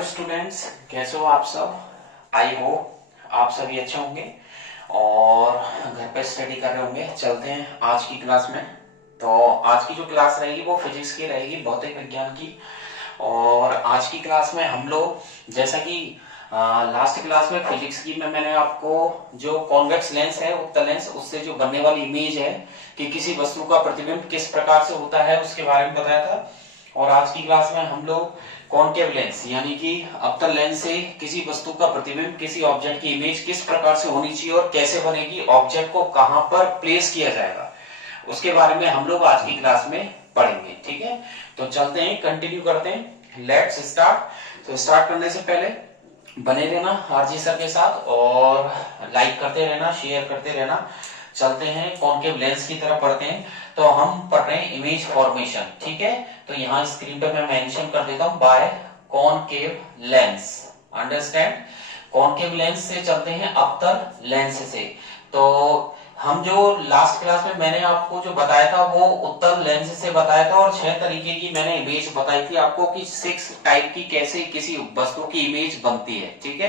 Hello students, कैसे हो आप सब। आई होप आप सभी अच्छे होंगे और घर पे स्टडी कर रहे होंगे। चलते हैं आज की क्लास में। तो आज की जो क्लास रहेगी वो फिजिक्स की रहेगी, भौतिक विज्ञान की। और आज की क्लास में हम लोग जैसा कि लास्ट क्लास में फिजिक्स की में मैंने आपको जो कॉन्वेक्स लेंस है, उत्तल लेंस, उससे जो बनने वाली इमेज है कि किसी वस्तु का प्रतिबिंब किस प्रकार से होता है उसके बारे में बताया था। और आज की क्लास में हम लोग कॉन्केव लेंस यानी कि अवतल लेंस से किसी वस्तु का प्रतिबिंब, किसी ऑब्जेक्ट की इमेज किस प्रकार से होनी चाहिए और कैसे बनेगी, ऑब्जेक्ट को कहां पर प्लेस किया जाएगा, उसके बारे में हम लोग आज की क्लास में पढ़ेंगे। ठीक है, तो चलते हैं, कंटिन्यू करते हैं। Let's start. तो स्टार्ट करने से पहले बने रहना आरजी सर के साथ और लाइक करते रहना, शेयर करते रहना। चलते हैं कॉन्केव लेंस की तरफ पढ़ते हैं। तो हम पढ़ रहे हैं इमेज फॉर्मेशन। ठीक है, तो यहाँ स्क्रीन पे मैं मेंशन कर देता हूं by concave lens. Understand. Concave lens से चलते हैं अवतल लेंस से। तो हम जो लास्ट क्लास में मैंने आपको जो बताया था वो उत्तल लेंस से बताया था और 6 तरीके की मैंने इमेज बताई थी आपको कि 6 टाइप की कैसे किसी वस्तु की इमेज बनती है। ठीक है,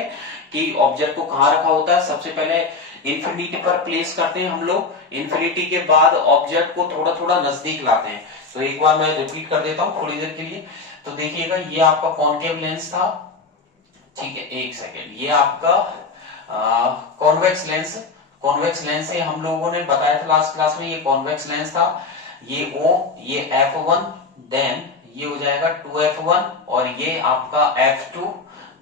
कि ऑब्जेक्ट को कहां रखा होता है। सबसे पहले इन्फिनिटी पर प्लेस करते हैं हम लोग। इन्फिनिटी के बाद ऑब्जेक्ट को थोड़ा थोड़ा नजदीक लाते हैं। तो एक बार मैं रिपीट कर देता हूं थोड़ी देर के लिए। तो देखिएगा, ये आपका कॉन्केव लेंस था। ठीक है, एक सेकेंड, ये आपका कॉन्वेक्स लेंस। कॉन्वेक्स लेंस से हम लोगों ने बताया था लास्ट क्लास में, ये कॉन्वेक्स लेंस था। ये O, ये F1, देन ये हो जाएगा 2F1 और ये आपका F2,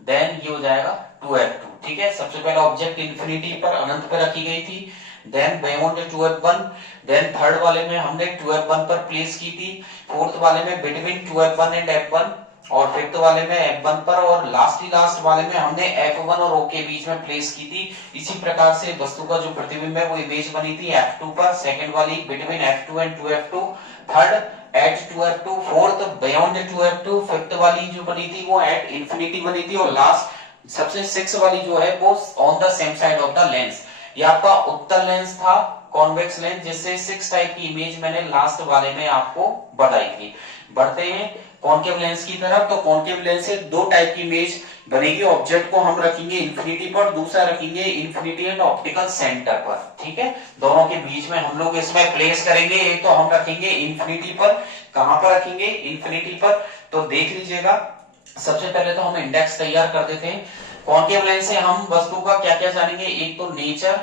देन ये हो जाएगा 2F2। ठीक है, सबसे पहला ऑब्जेक्ट इन्फिनिटी पर, अनंत पर रखी गई थी। Then beyond 2F1, then third वाले में हमने 2F1 पर प्लेस की थी। फोर्थ वाले में बिटवीन 2F1 एंड F1 और फिफ्थ वाले में F1 पर और लास्ट वाले में हमने F1 और O के बीच में प्लेस की थी। इसी प्रकार से वस्तु का जो प्रतिबिंब है वो इमेज बनी थी F2 पर, सेकंड वाली between F2 and 2F2, third at 2F2, fourth beyond 2F2, fifth वाली जो बनी थी वो एट इंफिनिटी बनी थी और लास्ट सबसे सिक्स वाली जो है वो on the same side of the lens. ये आपका उत्तल लेंस था, कॉन्वेक्स लेंस, जिससे 6 टाइप की इमेज मैंने लास्ट वाले में आपको बताई थी। बढ़ते हैं कॉन्केव लेंस की तरफ। तो कॉन्केव लेंस से 2 टाइप की इमेज बनेगी। ऑब्जेक्ट को हम रखेंगे इंफिनिटी पर, दूसरा रखेंगे इंफिनिटी एंड ऑप्टिकल सेंटर पर। ठीक है, दोनों के बीच में हम लोग इसमें प्लेस करेंगे। एक तो हम रखेंगे इंफिनिटी पर। कहां पर रखेंगे? इंफिनिटी पर। तो देख लीजिएगा, सबसे पहले तो हम इंडेक्स तैयार कर देते हैं। कॉन्केव लेंस से हम वस्तु का क्या क्या जानेंगे? एक तो nature,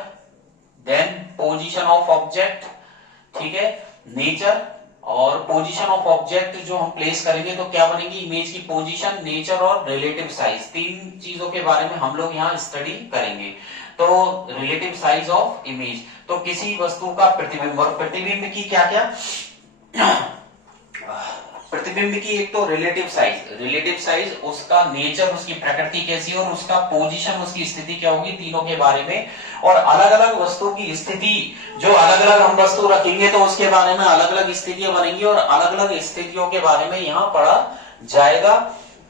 then position of object. ठीक है, नेचर और पोजीशन ऑफ ऑब्जेक्ट जो हम प्लेस करेंगे तो क्या बनेगी? इमेज की पोजीशन, नेचर और रिलेटिव साइज। 3 चीजों के बारे में हम लोग यहाँ स्टडी करेंगे। तो रिलेटिव साइज ऑफ इमेज, तो किसी वस्तु का प्रतिबिंब, और प्रतिबिंब की क्या क्या प्रतिबिंब की एक तो रिलेटिव साइज, उसका नेचर, उसकी प्रकृति कैसी है और उसका पोजीशन, उसकी स्थिति क्या होगी, तीनों के बारे में। और अलग अलग वस्तु की स्थिति, जो अलग अलग हम वस्तु रखेंगे तो उसके बारे में अलग अलग स्थितियां बनेंगी और अलग अलग स्थितियों के बारे में यहाँ पढ़ा जाएगा।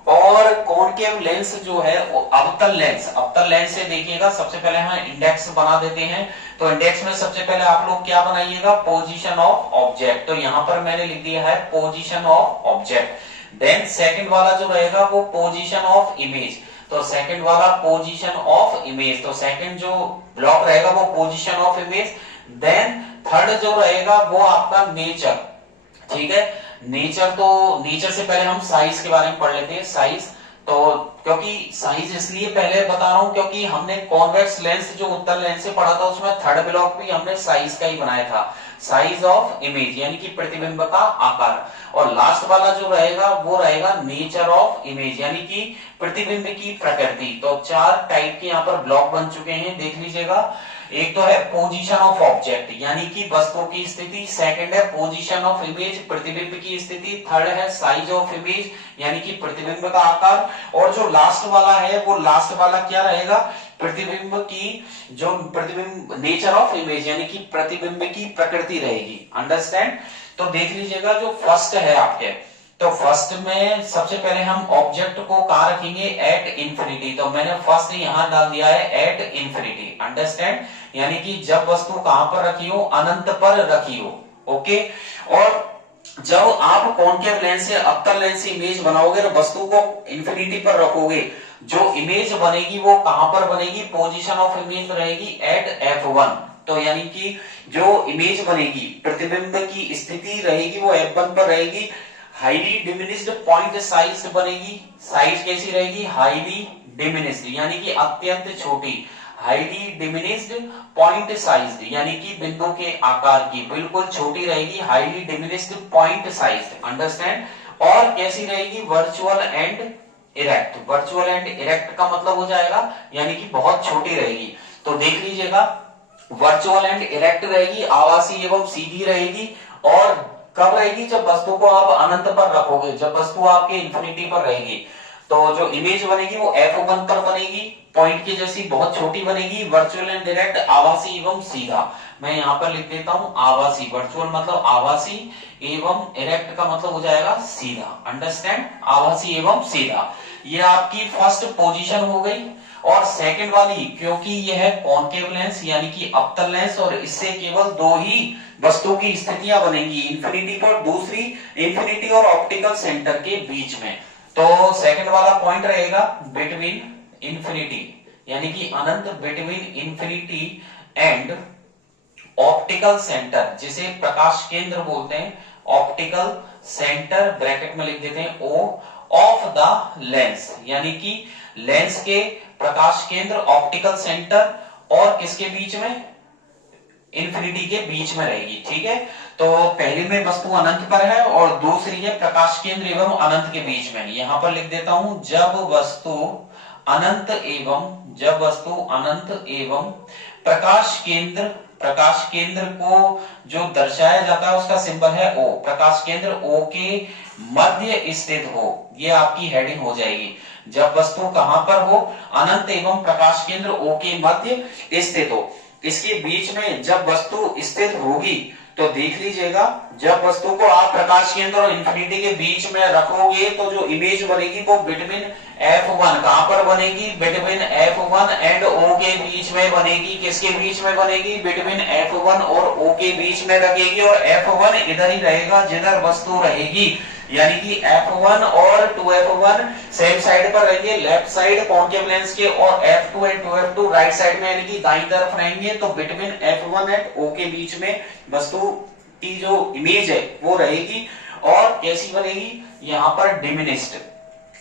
और कॉन्केव लेंस जो है वो अवतल लेंस से देखिएगा, सबसे पहले हम इंडेक्स बना देते हैं। तो इंडेक्स में सबसे पहले आप लोग क्या बनाइएगा? Position of object. तो यहाँ पर मैंने लिख दिया है position of object. Then second वाला जो रहेगा वो पोजीशन ऑफ इमेज। तो सेकंड वाला पोजीशन ऑफ इमेज, तो सेकंड जो ब्लॉक रहेगा वो position of image. Then third जो रहेगा वो आपका नेचर। ठीक है, नेचर, तो नेचर से पहले हम साइज के बारे में पढ़ लेते हैं। साइज, तो क्योंकि साइज इसलिए पहले बता रहा हूं क्योंकि हमने कॉन्वेक्स लेंस जो उत्तल लेंस से पढ़ा था उसमें थर्ड ब्लॉक भी हमने साइज का ही बनाया था। साइज ऑफ इमेज यानी कि प्रतिबिंब का आकार। और लास्ट वाला जो रहेगा वो रहेगा नेचर ऑफ इमेज यानी कि प्रतिबिंब की प्रकृति। तो 4 टाइप के यहाँ पर ब्लॉक बन चुके हैं, देख लीजिएगा। एक तो है पोजीशन ऑफ ऑब्जेक्ट यानी कि वस्तु की स्थिति, सेकंड है पोजीशन ऑफ इमेज, प्रतिबिंब की स्थिति, थर्ड है साइज ऑफ इमेज यानी कि प्रतिबिंब का आकार, और जो लास्ट वाला है वो लास्ट वाला क्या रहेगा? प्रतिबिंब की जो प्रतिबिंब, नेचर ऑफ इमेज यानी कि प्रतिबिंब की प्रकृति रहेगी। अंडरस्टैंड। तो देख लीजिएगा, जो फर्स्ट है आपके, तो फर्स्ट में सबसे पहले हम ऑब्जेक्ट को कहां रखेंगे? At infinity. तो मैंने फर्स्ट यहां डाल दिया है एट इंफिनिटी। अंडरस्टैंड, यानी कि जब वस्तु कहां पर रखी हो? अनंत पर रखी हो। ओके, और जब आप कॉन्केव लेंस से अवतल लेंस से इमेज बनाओगे और वस्तु को इंफिनिटी पर रखोगे, जो इमेज बनेगी वो कहां पर बनेगी, पोजीशन ऑफ इमेज रहेगी एट F1। तो यानी कि जो इमेज बनेगी, प्रतिबिंब की स्थिति रहेगी वो F1 पर रहेगी। हाईली डिमिनिश्ड पॉइंट साइज बनेगी। साइज कैसी रहेगी, हाईली डिमिनिश्ड यानी कि अत्यंत छोटी। हाईली डिमिनिश्ड पॉइंट साइज यानी कि बिंदु के आकार की बिल्कुल छोटी रहेगी, highly diminished point size, understand. और कैसी रहेगी, virtual and erect. Virtual and erect का मतलब हो जाएगा यानी कि बहुत छोटी रहेगी। तो देख लीजिएगा, वर्चुअल एंड इरेक्ट रहेगी, आवासी एवं सीधी रहेगी। और कब रहेगी, जब वस्तु को आप अनंत पर रखोगे, जब वस्तु आपके इंफिनिटी पर रहेगी। तो जो इमेज बनेगी वो F1 पर बनेगी, पॉइंट की जैसी बहुत छोटी बनेगी। वर्चुअल एंड डायरेक्ट, आवासी एवं सीधा। मैं यहां पर लिख देता हूं आवासी। वर्चुअल मतलब आवासी एवं इरेक्ट का मतलब हो जाएगा सीधा, अंडरस्टैंड, आवासी एवं सीधा। ये आपकी फर्स्ट पोजीशन हो गई। और सेकंड वाली, क्योंकि यह है कॉन्केव लेंस यानी कि अवतल लेंस, और इससे केवल दो ही वस्तु की स्थितियां बनेंगी, इंफिनिटी पर, दूसरी इंफिनिटी और ऑप्टिकल सेंटर के बीच में। तो सेकंड वाला पॉइंट रहेगा बिटवीन इंफिनिटी यानी कि अनंत, between infinity and optical centre, जिसे प्रकाश केंद्र बोलते हैं। ऑप्टिकल सेंटर ब्रैकेट में लिख देते हैं ओ, ऑफ द लेंस यानी कि लेंस के प्रकाश केंद्र, ऑप्टिकल सेंटर और किसके बीच में, इंफिनिटी के बीच में रहेगी, ठीक है। तो पहली में वस्तु अनंत पर है और दूसरी है प्रकाश केंद्र एवं अनंत के बीच में। यहां पर लिख देता हूं, जब वस्तु अनंत एवं प्रकाश केंद्र, प्रकाश केंद्र को जो दर्शाया जाता है उसका सिंबल है O, प्रकाश केंद्र O के मध्य स्थित हो, ये आपकी हेडिंग हो जाएगी। जब वस्तु कहां पर हो, अनंत एवं प्रकाश केंद्र O के मध्य स्थित हो। इसके बीच में जब वस्तु स्थित होगी तो देख लीजिएगा, जब वस्तु को आप प्रकाश केंद्र और इंफिनिटी के बीच में रखोगे तो जो इमेज बनेगी वो बिटवीन F1, कहां पर बनेगी, बिटवीन F1 एंड O के बीच में बनेगी। किसके बीच में बनेगी, बिटवीन F1 और O के बीच में रखेगी। और F1 इधर ही रहेगा जिधर वस्तु रहेगी, यानी कि F1 और 2F1 सेम साइड पर रहेंगे, लेफ्ट साइड कॉन्केव लेंस के, और F2 and 2F2 right side में यानी कि दाईं तरफ रहेंगे। तो बिटवीन F1 एंड O के बीच में वस्तु की जो इमेज है वो रहेगी। और कैसी बनेगी, यहां पर डिमिनिश्ड,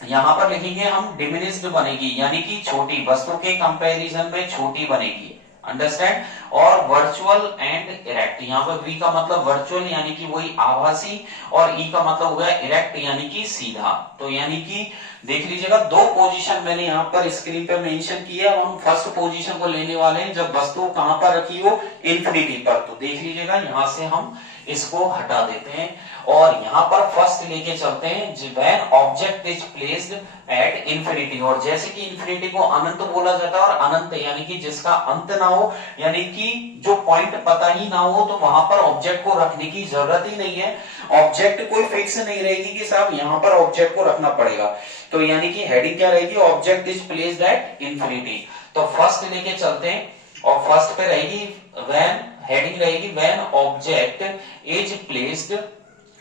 यहां पर लिखेंगे हम डिमिनिश्ड बनेगी यानी कि छोटी, वस्तु के कंपैरिजन में छोटी बनेगी, अंडरस्टैंड। और वर्चुअल एंड इरेक्ट, यहाँ पर V का मतलब वर्चुअल यानी कि वही आभासी, और E का मतलब हो गया इरेक्ट यानी कि सीधा। तो यानी कि देख लीजिएगा, दो पोजीशन मैंने यहाँ पर स्क्रीन पर मेंशन किया। हम फर्स्ट पोजीशन को लेने वाले हैं जब वस्तु कहां पर रखी हो, इंफिनिटी पर। तो देख लीजिएगा, यहां से हम इसको हटा देते हैं और यहां पर फर्स्ट लेके चलते हैं, when object is placed at infinity. और जैसे कि इंफिनिटी को अनंत बोला जाता है, और अनंत यानी कि जिसका अंत ना हो, यानी कि जो पॉइंट पता ही ना हो, तो वहां पर ऑब्जेक्ट को रखने की जरूरत ही नहीं है। ऑब्जेक्ट कोई फिक्स नहीं रहेगी कि साहब यहां पर ऑब्जेक्ट को रखना पड़ेगा। तो यानी कि हेडिंग क्या रहेगी, object is placed at infinity. तो फर्स्ट लेके चलते हैं और फर्स्ट पे रहेगी व्हेन, हेडिंग रहेगी when object is placed,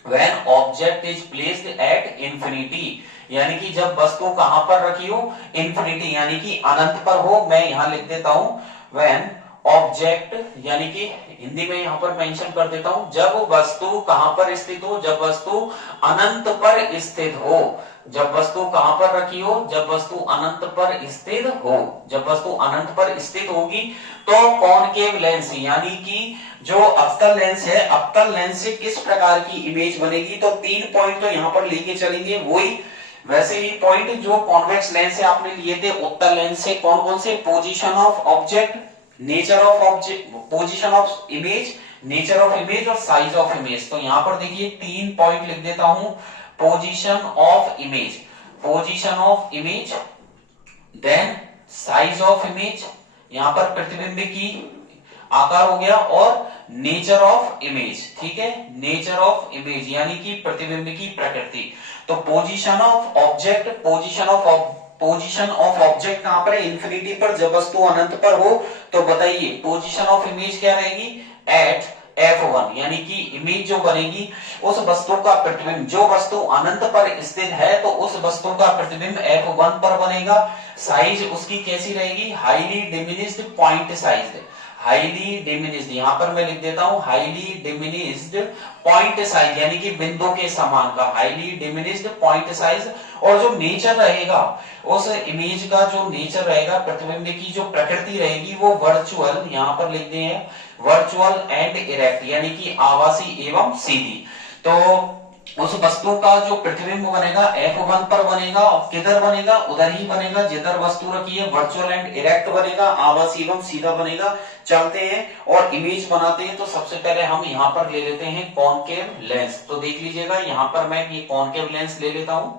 when object is placed at infinity, यानी कि जब वस्तु कहां पर रखी हो, इंफिनिटी यानी कि अनंत पर हो। मैं यहां लिख देता हूं व्हेन ऑब्जेक्ट, यानी कि हिंदी में यहां पर मेंशन कर देता हूं, जब वस्तु कहां पर स्थित हो, जब वस्तु अनंत पर स्थित हो। जब वस्तु कहां पर रखी हो, जब वस्तु अनंत पर स्थित हो। जब वस्तु अनंत पर स्थित होगी तो कॉनकेव लेंस यानी कि जो अवतल लेंस है, अवतल लेंस से किस प्रकार की इमेज बनेगी। तो 3 पॉइंट तो यहां पर लेके चलेंगे, वही वैसे ही पॉइंट जो कॉन्वेक्स लेंस से आपने लिए थे उत्तल लेंस से। कौन कौन से, position of object, nature of object, position of image, nature of image और साइज ऑफ इमेज। तो यहां पर देखिए 3 पॉइंट लिख देता हूं, position of image, position of image, then size of image, यहां पर प्रतिबिंब की आकार हो गया, और नेचर ऑफ इमेज, ठीक है, नेचर ऑफ इमेज यानी कि प्रतिबिंब की प्रकृति। तो position of object, position of object कहां पर है, इंफिनिटी पर, जब वस्तु अनंत पर हो। तो बताइए पोजीशन ऑफ इमेज क्या रहेगी, एट F1 यानी कि इमेज जो बनेगी उस वस्तु का प्रतिबिंब, जो वस्तु अनंत पर स्थित है तो उस वस्तु का प्रतिबिंब F1 पर बनेगा। साइज उसकी कैसी रहेगी, highly diminished point size, highly diminished, यहां पर मैं लिख देता हूं हाईली डिमिनिश्ड पॉइंट साइज यानी कि बिंदु के समान का हाईली डिमिनिश्ड पॉइंट साइज। और जो नेचर रहेगा उस इमेज का, जो नेचर रहेगा प्रतिबिंब की जो प्रकृति रहेगी वो वर्चुअल, यहां पर लिखते हैं वर्चुअल एंड इरेक्ट यानी कि आभासी एवं सीधी। तो उस वस्तु का जो प्रतिबिंब बनेगा F1 पर बनेगा, और किधर बनेगा, उधर ही बनेगा जिधर वस्तु रखी है, वर्चुअल एंड इरेक्ट बनेगा, आभासी एवं सीधा बनेगा। चलते हैं और इमेज बनाते हैं। तो सबसे पहले हम यहाँ पर ले लेते हैं कॉनकेव लेंस। तो देख लीजिएगा यहाँ पर मैं ये कॉनकेव लेंस ले लेता हूं,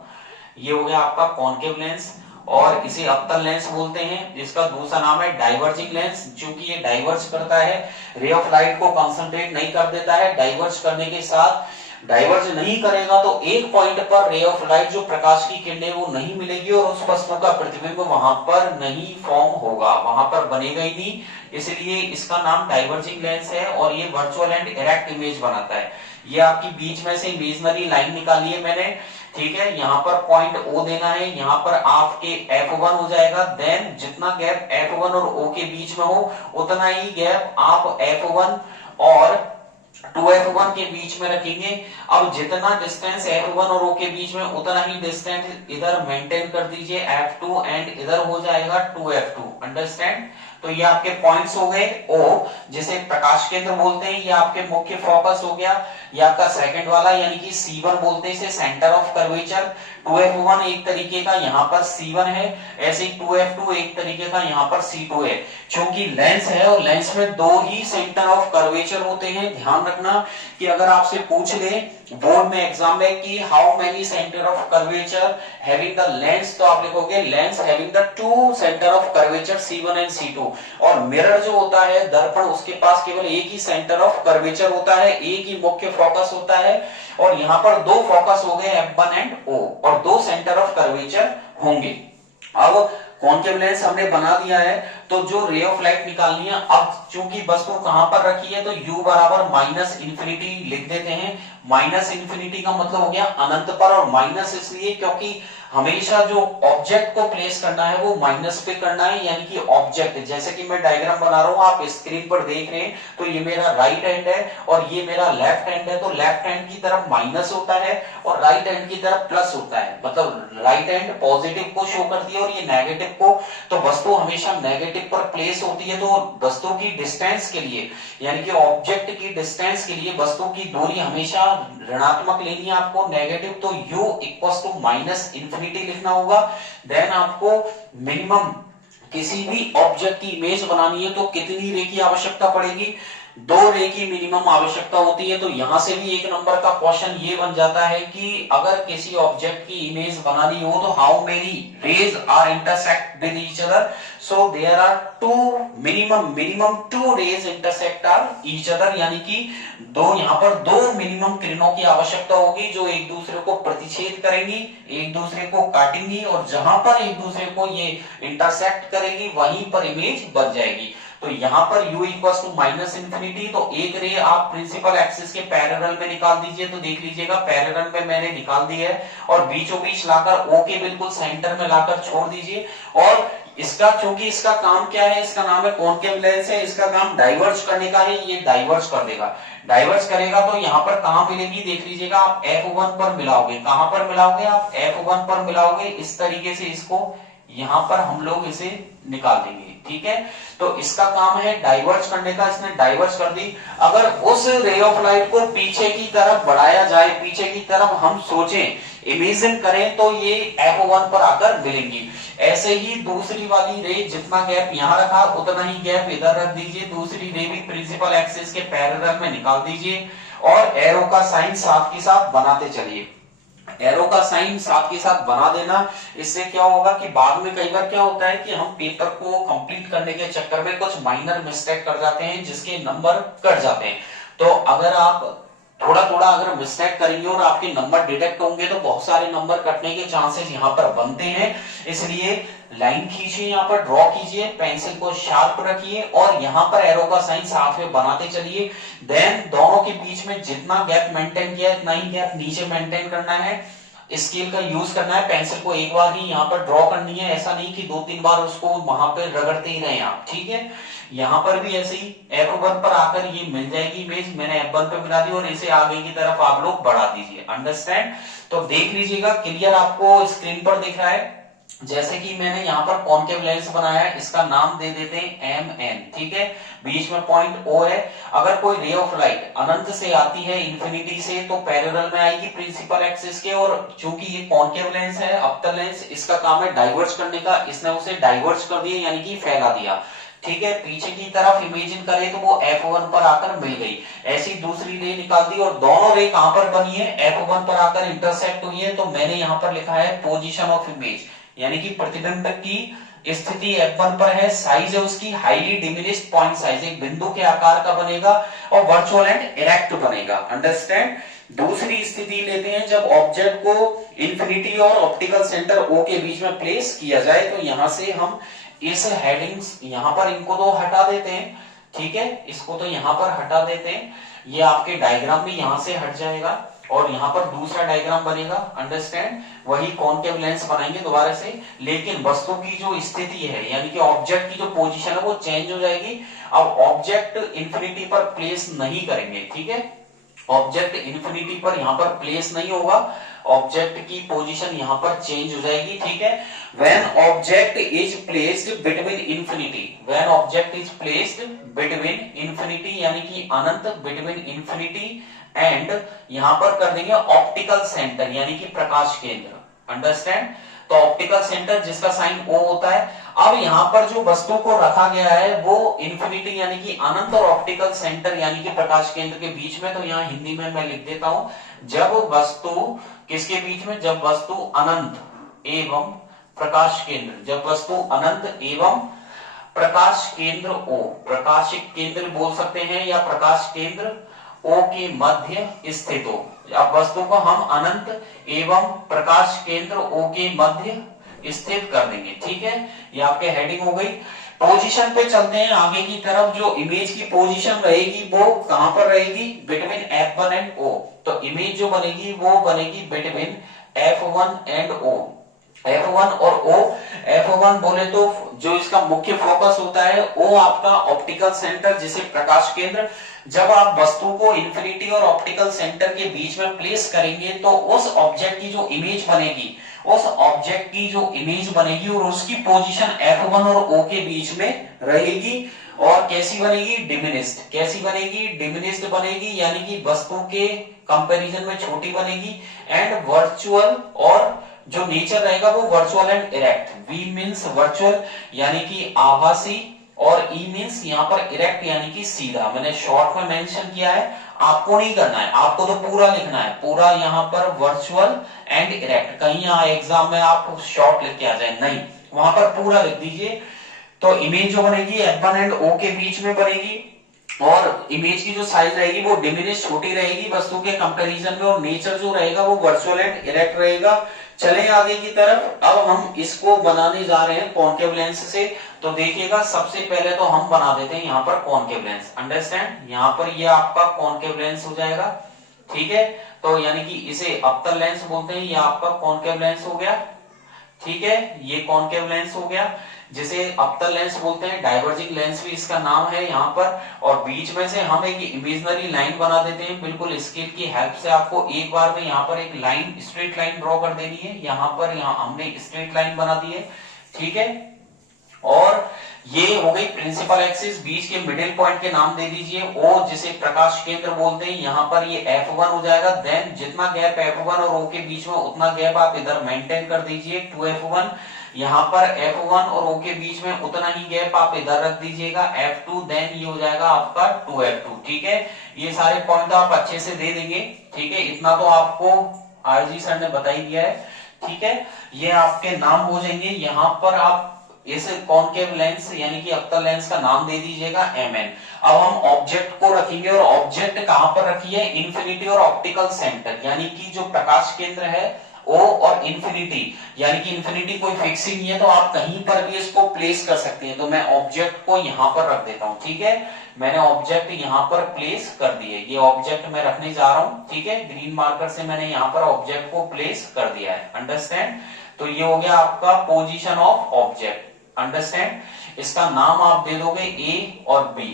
ये हो गया आपका कॉनकेव लेंस, और इसे अवतल लेंस बोलते हैं। इसका दूसरा नाम है डाइवर्जिंग लेंस, क्योंकि ये डाइवर्ज करता है, रे ऑफ लाइट को कंसंट्रेट नहीं कर देता है। डाइवर्ज करने के साथ, डाइवर्ज नहीं करेगा तो एक पॉइंट पर रे ऑफ लाइट जो प्रकाश की किरणें वो नहीं मिलेगी और उस वस्तु का प्रतिबिंब वहां पर नहीं फॉर्म होगा, वहां पर बनेगा ही नहीं, इसलिए इसका नाम डाइवर्जिंग लेंस है। और ये वर्चुअल एंड इरेक्ट इमेज बनाता है। ये आपकी बीच में से इमेजिनरी लाइन निकाली है मैंने, ठीक है। यहाँ पर पॉइंट O देना है, यहाँ पर आपके F1 हो जाएगा। देन जितना गैप F1 और O के बीच में हो उतना ही गैप आप F1 और 2F1 के बीच में रखेंगे। अब जितना डिस्टेंस F1 और O के बीच में उतना ही डिस्टेंस इधर मेंटेन कर दीजिए F2 एंड इधर हो जाएगा 2F2। अंडरस्टैंड। तो ये आपके पॉइंट्स हो गए O, जिसे प्रकाश केंद्र बोलते हैं, ये आपके मुख्य फोकस हो गया। ये आपका सेकंड वाला यानी कि C1 बोलते हैं इसे, सेंटर ऑफ कर्वेचर। 2F1 एक तरीके का यहाँ पर C1 है, ऐसे ही 2F2 एक तरीके का यहाँ पर C2 है। क्योंकि लेंस है और लेंस में दो ही सेंटर ऑफ कर्वेचर होते हैं। ध्यान रखना कि अगर आपसे पूछ ले बोर्ड में एग्जाम में कि how many centre of curvature having the lens, तो आप लिखोगे lens having the two centre of curvature C1 and C2। और मिरर जो होता है, दर्पण, उसके पास केवल एक ही सेंटर ऑफ कर्वेचर होता है, एक ही मुख्य फोकस होता है। और यहाँ पर दो फोकस हो गए F1 एंड O, और दो सेंटर ऑफ कर्वेचर होंगे। अब कॉनकेव लेंस हमने बना दिया है, तो जो रे ऑफ लाइट निकालनी है, अब चूंकि वस्तु कहां पर रखी है तो U बराबर माइनस इंफिनिटी लिख देते हैं। माइनस इंफिनिटी का मतलब हो गया अनंत पर, और माइनस इसलिए क्योंकि हमेशा जो ऑब्जेक्ट को प्लेस करना है वो माइनस पे करना है। यानी कि ऑब्जेक्ट, जैसे कि मैं डायग्राम बना रहा हूं, आप स्क्रीन पर देख रहे हैं, तो ये मेरा राइट हैंड है और ये मेरा लेफ्ट हैंड है। तो लेफ्ट हैंड की तरफ माइनस होता है और राइट हैंड की तरफ प्लस होता है, मतलब राइट हैंड पॉजिटिव को शो करती है और ये नेगेटिव को। तो वस्तु हमेशा नेगेटिव पर प्लेस होती है। तो वस्तु की डिस्टेंस के लिए, यानी कि ऑब्जेक्ट की डिस्टेंस के लिए वस्तु की दूरी हमेशा ऋणात्मक लेनी है आपको, नेगेटिव। तो U equals to minus infinity लिखना होगा। देन आपको मिनिमम किसी भी ऑब्जेक्ट की इमेज बनानी है तो कितनी रे की आवश्यकता पड़ेगी, 2 रे की मिनिमम आवश्यकता होती है। तो यहां से भी एक नंबर का क्वेश्चन ये बन जाता है कि अगर किसी ऑब्जेक्ट की इमेज बनानी हो तो how many rays are intersect with each other, so there are minimum 2 rays intersect are each other, यानी कि यहां पर 2 मिनिमम किरणों की आवश्यकता होगी जो एक दूसरे को प्रतिच्छेद करेंगी, एक दूसरे को काटेंगी, और जहां पर एक दूसरे को ये इंटरसेक्ट करेगी वहीं पर इमेज बन जाएगी। तो यहाँ पर U equals to minus infinity, तो एक रे आप प्रिंसिपल एक्सिस के पैरेलल में निकाल दीजिए। तो देख लीजिएगा पैरेलल में मैंने निकाल दी है, और बीचों बीच लाकर O के बिल्कुल सेंटर में लाकर छोड़ दीजिए। और इसका, क्योंकि इसका काम क्या है, इसका नाम है कॉनकेव लेंस है, इसका काम डाइवर्ज करने का है, ये डाइवर्ज कर देगा। डाइवर्ज करेगा तो यहाँ पर कहां मिलेगी, देख लीजिएगा, आप F1 पर मिलाओगे। कहां पर मिलाओगे, आप F1 पर मिलाओगे। इस तरीके से इसको यहां पर हम लोग इसे निकाल देंगे, ठीक है। तो इसका काम है डाइवर्ज करने का, इसने डाइवर्ज कर दी। अगर उस रे ऑफ लाइट को पीछे की तरफ बढ़ाया जाए, पीछे की तरफ हम सोचें, इमेजिन करें, तो ये F1 पर आकर मिलेंगी। ऐसे ही दूसरी वाली रे, जितना गैप यहाँ रखा उतना ही गैप इधर रख दीजिए। दूसरी रे भी प्रिंसिपल एक्सिस के पैरेलल में निकाल दीजिए, और एरो का साइन साथ के साथ बनाते चलिए। एरो का साइन साथ के साथ बना देना। इससे क्या होगा कि बाद में कई बार क्या होता है कि हम पेपर को कंप्लीट करने के चक्कर में कुछ माइनर मिस्टेक कर जाते हैं, जिसके नंबर कट जाते हैं। तो अगर आप थोड़ा थोड़ा अगर मिस्टेक करेंगे और आपके नंबर डिटेक्ट होंगे तो बहुत सारे नंबर कटने के चांसेस यहाँ पर बनते हैं। इसलिए लाइन खींचिए, यहाँ पर ड्रॉ कीजिए, पेंसिल को शार्प रखिए और यहाँ पर एरो का साइन साथ में बनाते चलिए। देन दोनों के बीच में जितना गैप मेंटेन किया इतना ही गैप नीचे मेंटेन करना है। स्केल का यूज करना है, पेंसिल को एक बार ही यहाँ पर ड्रॉ करनी है, ऐसा नहीं कि 2-3 बार उसको वहां पे रगड़ते ही रहे आप, ठीक है। यहाँ पर भी ऐसे ही F1 पर आकर ये मिल जाएगी इमेज, मैंने F1 पे मिला दी और इसे आगे की तरफ आप लोग बढ़ा दीजिए, अंडरस्टैंड। तो देख लीजिएगा क्लियर आपको स्क्रीन पर दिख रहा है। जैसे कि मैंने यहाँ पर कॉनकेव लेंस बनाया है, इसका नाम दे देते हैं MN, ठीक है। बीच में पॉइंट O है। अगर कोई रे ऑफ लाइट अनंत से आती है इन्फिनिटी से तो पैरेलल में आएगी प्रिंसिपल एक्सिस के, और चूंकि ये कॉनकेव लेंस है, अवतल लेंस, इसका काम है डाइवर्ज करने का, इसने उसे डाइवर्ज कर दिया यानी कि फैला दिया, ठीक है। पीछे की तरफ इमेजिन करें तो वो F1 पर आकर मिल गई। ऐसी दूसरी रे निकाल दी और दोनों रे कहां पर बनी है, F1 पर आकर इंटरसेक्ट हुई है, तो मैंने यहाँ पर लिखा है पोजीशन ऑफ इमेज, यानी कि प्रतिबिंब की स्थिति F1 पर है, साइज है उसकी हाईली डिमिनिश्ड पॉइंट साइज, एक बिंदु के आकार का बनेगा और वर्चुअल एंड इरेक्ट बनेगा, अंडरस्टैंड। दूसरी स्थिति लेते हैं जब ऑब्जेक्ट को इंफिनिटी और ऑप्टिकल सेंटर O के बीच में प्लेस किया जाए, तो यहां से हम इस हेडिंग्स यहां पर इनको तो हटा देते हैं, ठीक है, इसको तो यहां पर हटा देते हैं, ये आपके डायग्राम में यहां से हट जाएगा और यहां पर दूसरा डायग्राम बनेगा, अंडरस्टैंड। वही कॉनकेव लेंस बनाएंगे दोबारा से, लेकिन वस्तु की जो स्थिति है यानी कि ऑब्जेक्ट की जो पोजीशन है वो चेंज हो जाएगी। अब ऑब्जेक्ट इंफिनिटी पर प्लेस नहीं करेंगे, ठीक है, ऑब्जेक्ट इंफिनिटी पर यहां पर प्लेस नहीं होगा, ऑब्जेक्ट की पोजीशन यहां पर चेंज हो जाएगी, ठीक है। When object is placed between infinity, when object is placed between infinity यानी कि अनंत, बिटवीन इंफिनिटी एंड यहां पर कर देंगे ऑप्टिकल सेंटर यानी कि प्रकाश केंद्र, अंडरस्टैंड। तो ऑप्टिकल सेंटर जिसका साइन O होता है। अब यहां पर जो वस्तु को रखा गया है वो इंफिनिटी यानी कि अनंत और ऑप्टिकल सेंटर यानी कि प्रकाश केंद्र के बीच में, तो यहां हिंदी में मैं लिख देता हूं, जब वस्तु किसके बीच में, जब वस्तु अनंत एवं प्रकाश केंद्र, जब वस्तु अनंत एवं प्रकाश केंद्र O, प्रकाशिक केंद्र बोल सकते हैं या प्रकाश केंद्र O के मध्य स्थित हो। अब वस्तु को हम अनंत एवं प्रकाश केंद्र O के मध्य स्थित कर देंगे, ठीक है। ये आपके हेडिंग हो गई। पोजीशन पे चलते हैं आगे की तरफ। जो इमेज की पोजीशन रहेगी वो कहां पर रहेगी, बिटवीन F1 एंड O। तो इमेज जो बनेगी वो बनेगी between F1 and O। F1 और O, F1 बोले तो जो इसका मुख्य फोकस होता है, O आपका ऑप्टिकल सेंटर जिसे प्रकाश केंद्र। जब आप वस्तु को इंफिनिटी और ऑप्टिकल सेंटर के बीच में प्लेस करेंगे तो उस ऑब्जेक्ट की जो इमेज बनेगी, उस ऑब्जेक्ट की जो इमेज बनेगी और उसकी पोजीशन F1 और O के बीच में रहेगी। और कैसी बनेगी, डिमिनिश्ड। कैसी बनेगी, डिमिनिश्ड बनेगी, यानी कि वस्तु के कंपैरिजन में छोटी बनेगी। एंड वर्चुअल, और जो नेचर रहेगा वो virtual and erect. V means virtual यानी कि आभासी, और E मीन्स यहाँ पर इरेक्ट यानी कि सीधा। मैंने शॉर्ट में मेंशन किया है, आपको नहीं करना है, आपको तो पूरा लिखना है, पूरा यहाँ पर वर्चुअल एंड इरेक्ट। कहीं यहाँ एग्जाम में आप शॉर्ट लिख के आ जाए, नहीं, वहां पर पूरा लिख दीजिए। तो इमेज जो बनेगी F1 एंड O के बीच में बनेगी, और इमेज की जो साइज रहेगी वो डिमिनिश, छोटी रहेगी वस्तु के कंपैरिजन में, और नेचर जो रहेगा वो वर्चुअल एंड इरेक्ट रहेगा। चलें आगे की तरफ। अब हम इसको बनाने जा रहे हैं कॉनकेव लेंस से। तो देखिएगा, सबसे पहले तो हम बना देते हैं यहाँ पर कॉनकेव लेंस, अंडरस्टैंड। यहाँ पर ये आपका कॉनकेव लेंस हो जाएगा, ठीक है। तो यानी कि इसे अवतल लेंस बोलते हैं, ये आपका कॉनकेव लेंस हो गया, ठीक है। ये कॉनकेव लेंस हो गया जिसे अवतल लेंस बोलते हैं, डाइवर्जिंग लेंस भी इसका नाम है यहाँ पर। और बीच में से हम एक इमेजिनरी लाइन बना देते हैं, बिल्कुल स्केल की हेल्प से। आपको एक बार में यहाँ पर एक लाइन, स्ट्रेट लाइन ड्रॉ कर देनी है। यहाँ पर हमने स्ट्रेट लाइन बना दी है, ठीक है। और ये हो गई प्रिंसिपल एक्सिस। बीच के मिडिल पॉइंट के नाम दे दीजिए O, जिसे प्रकाश केंद्र बोलते हैं। यहाँ पर ये F1 हो जाएगा। देन जितना गैप F1 और O के बीच में उतना गैप आप इधर मेंटेन कर दीजिए, 2F1। यहाँ पर F1 और O के बीच में उतना ही गैप आप इधर रख दीजिएगा, F2। देन ये हो जाएगा आपका 2F2, ठीक है। ये सारे पॉइंट आप अच्छे से दे देंगे, ठीक है। इतना तो आपको RG सर ने बता ही दिया है, ठीक है। ये आपके नाम हो जाएंगे। यहाँ पर आप इस कॉनकेव लेंस यानी कि अवतल लेंस का नाम दे दीजिएगा mn। अब हम ऑब्जेक्ट को रखेंगे और ऑब्जेक्ट कहां पर रखिए, इंफिनिटी और ऑप्टिकल सेंटर, यानी कि जो प्रकाश केंद्र है O और इंफिनिटी, यानी कि इंफिनिटी कोई फिक्स ही नहीं है तो आप कहीं पर भी इसको प्लेस कर सकते हैं। तो मैं ऑब्जेक्ट को यहां पर रख देता हूं, ठीक है। मैंने ऑब्जेक्ट यहां पर प्लेस कर दिए, ये ऑब्जेक्ट मैं रखने जा रहा हूं, ठीक है। ग्रीन मार्कर से मैंने यहां पर ऑब्जेक्ट को प्लेस कर दिया है, अंडरस्टैंड। तो ये हो गया आपका पोजीशन ऑफ ऑब्जेक्ट, अंडरस्टैंड। इसका नाम आप दे दोगे ए और बी।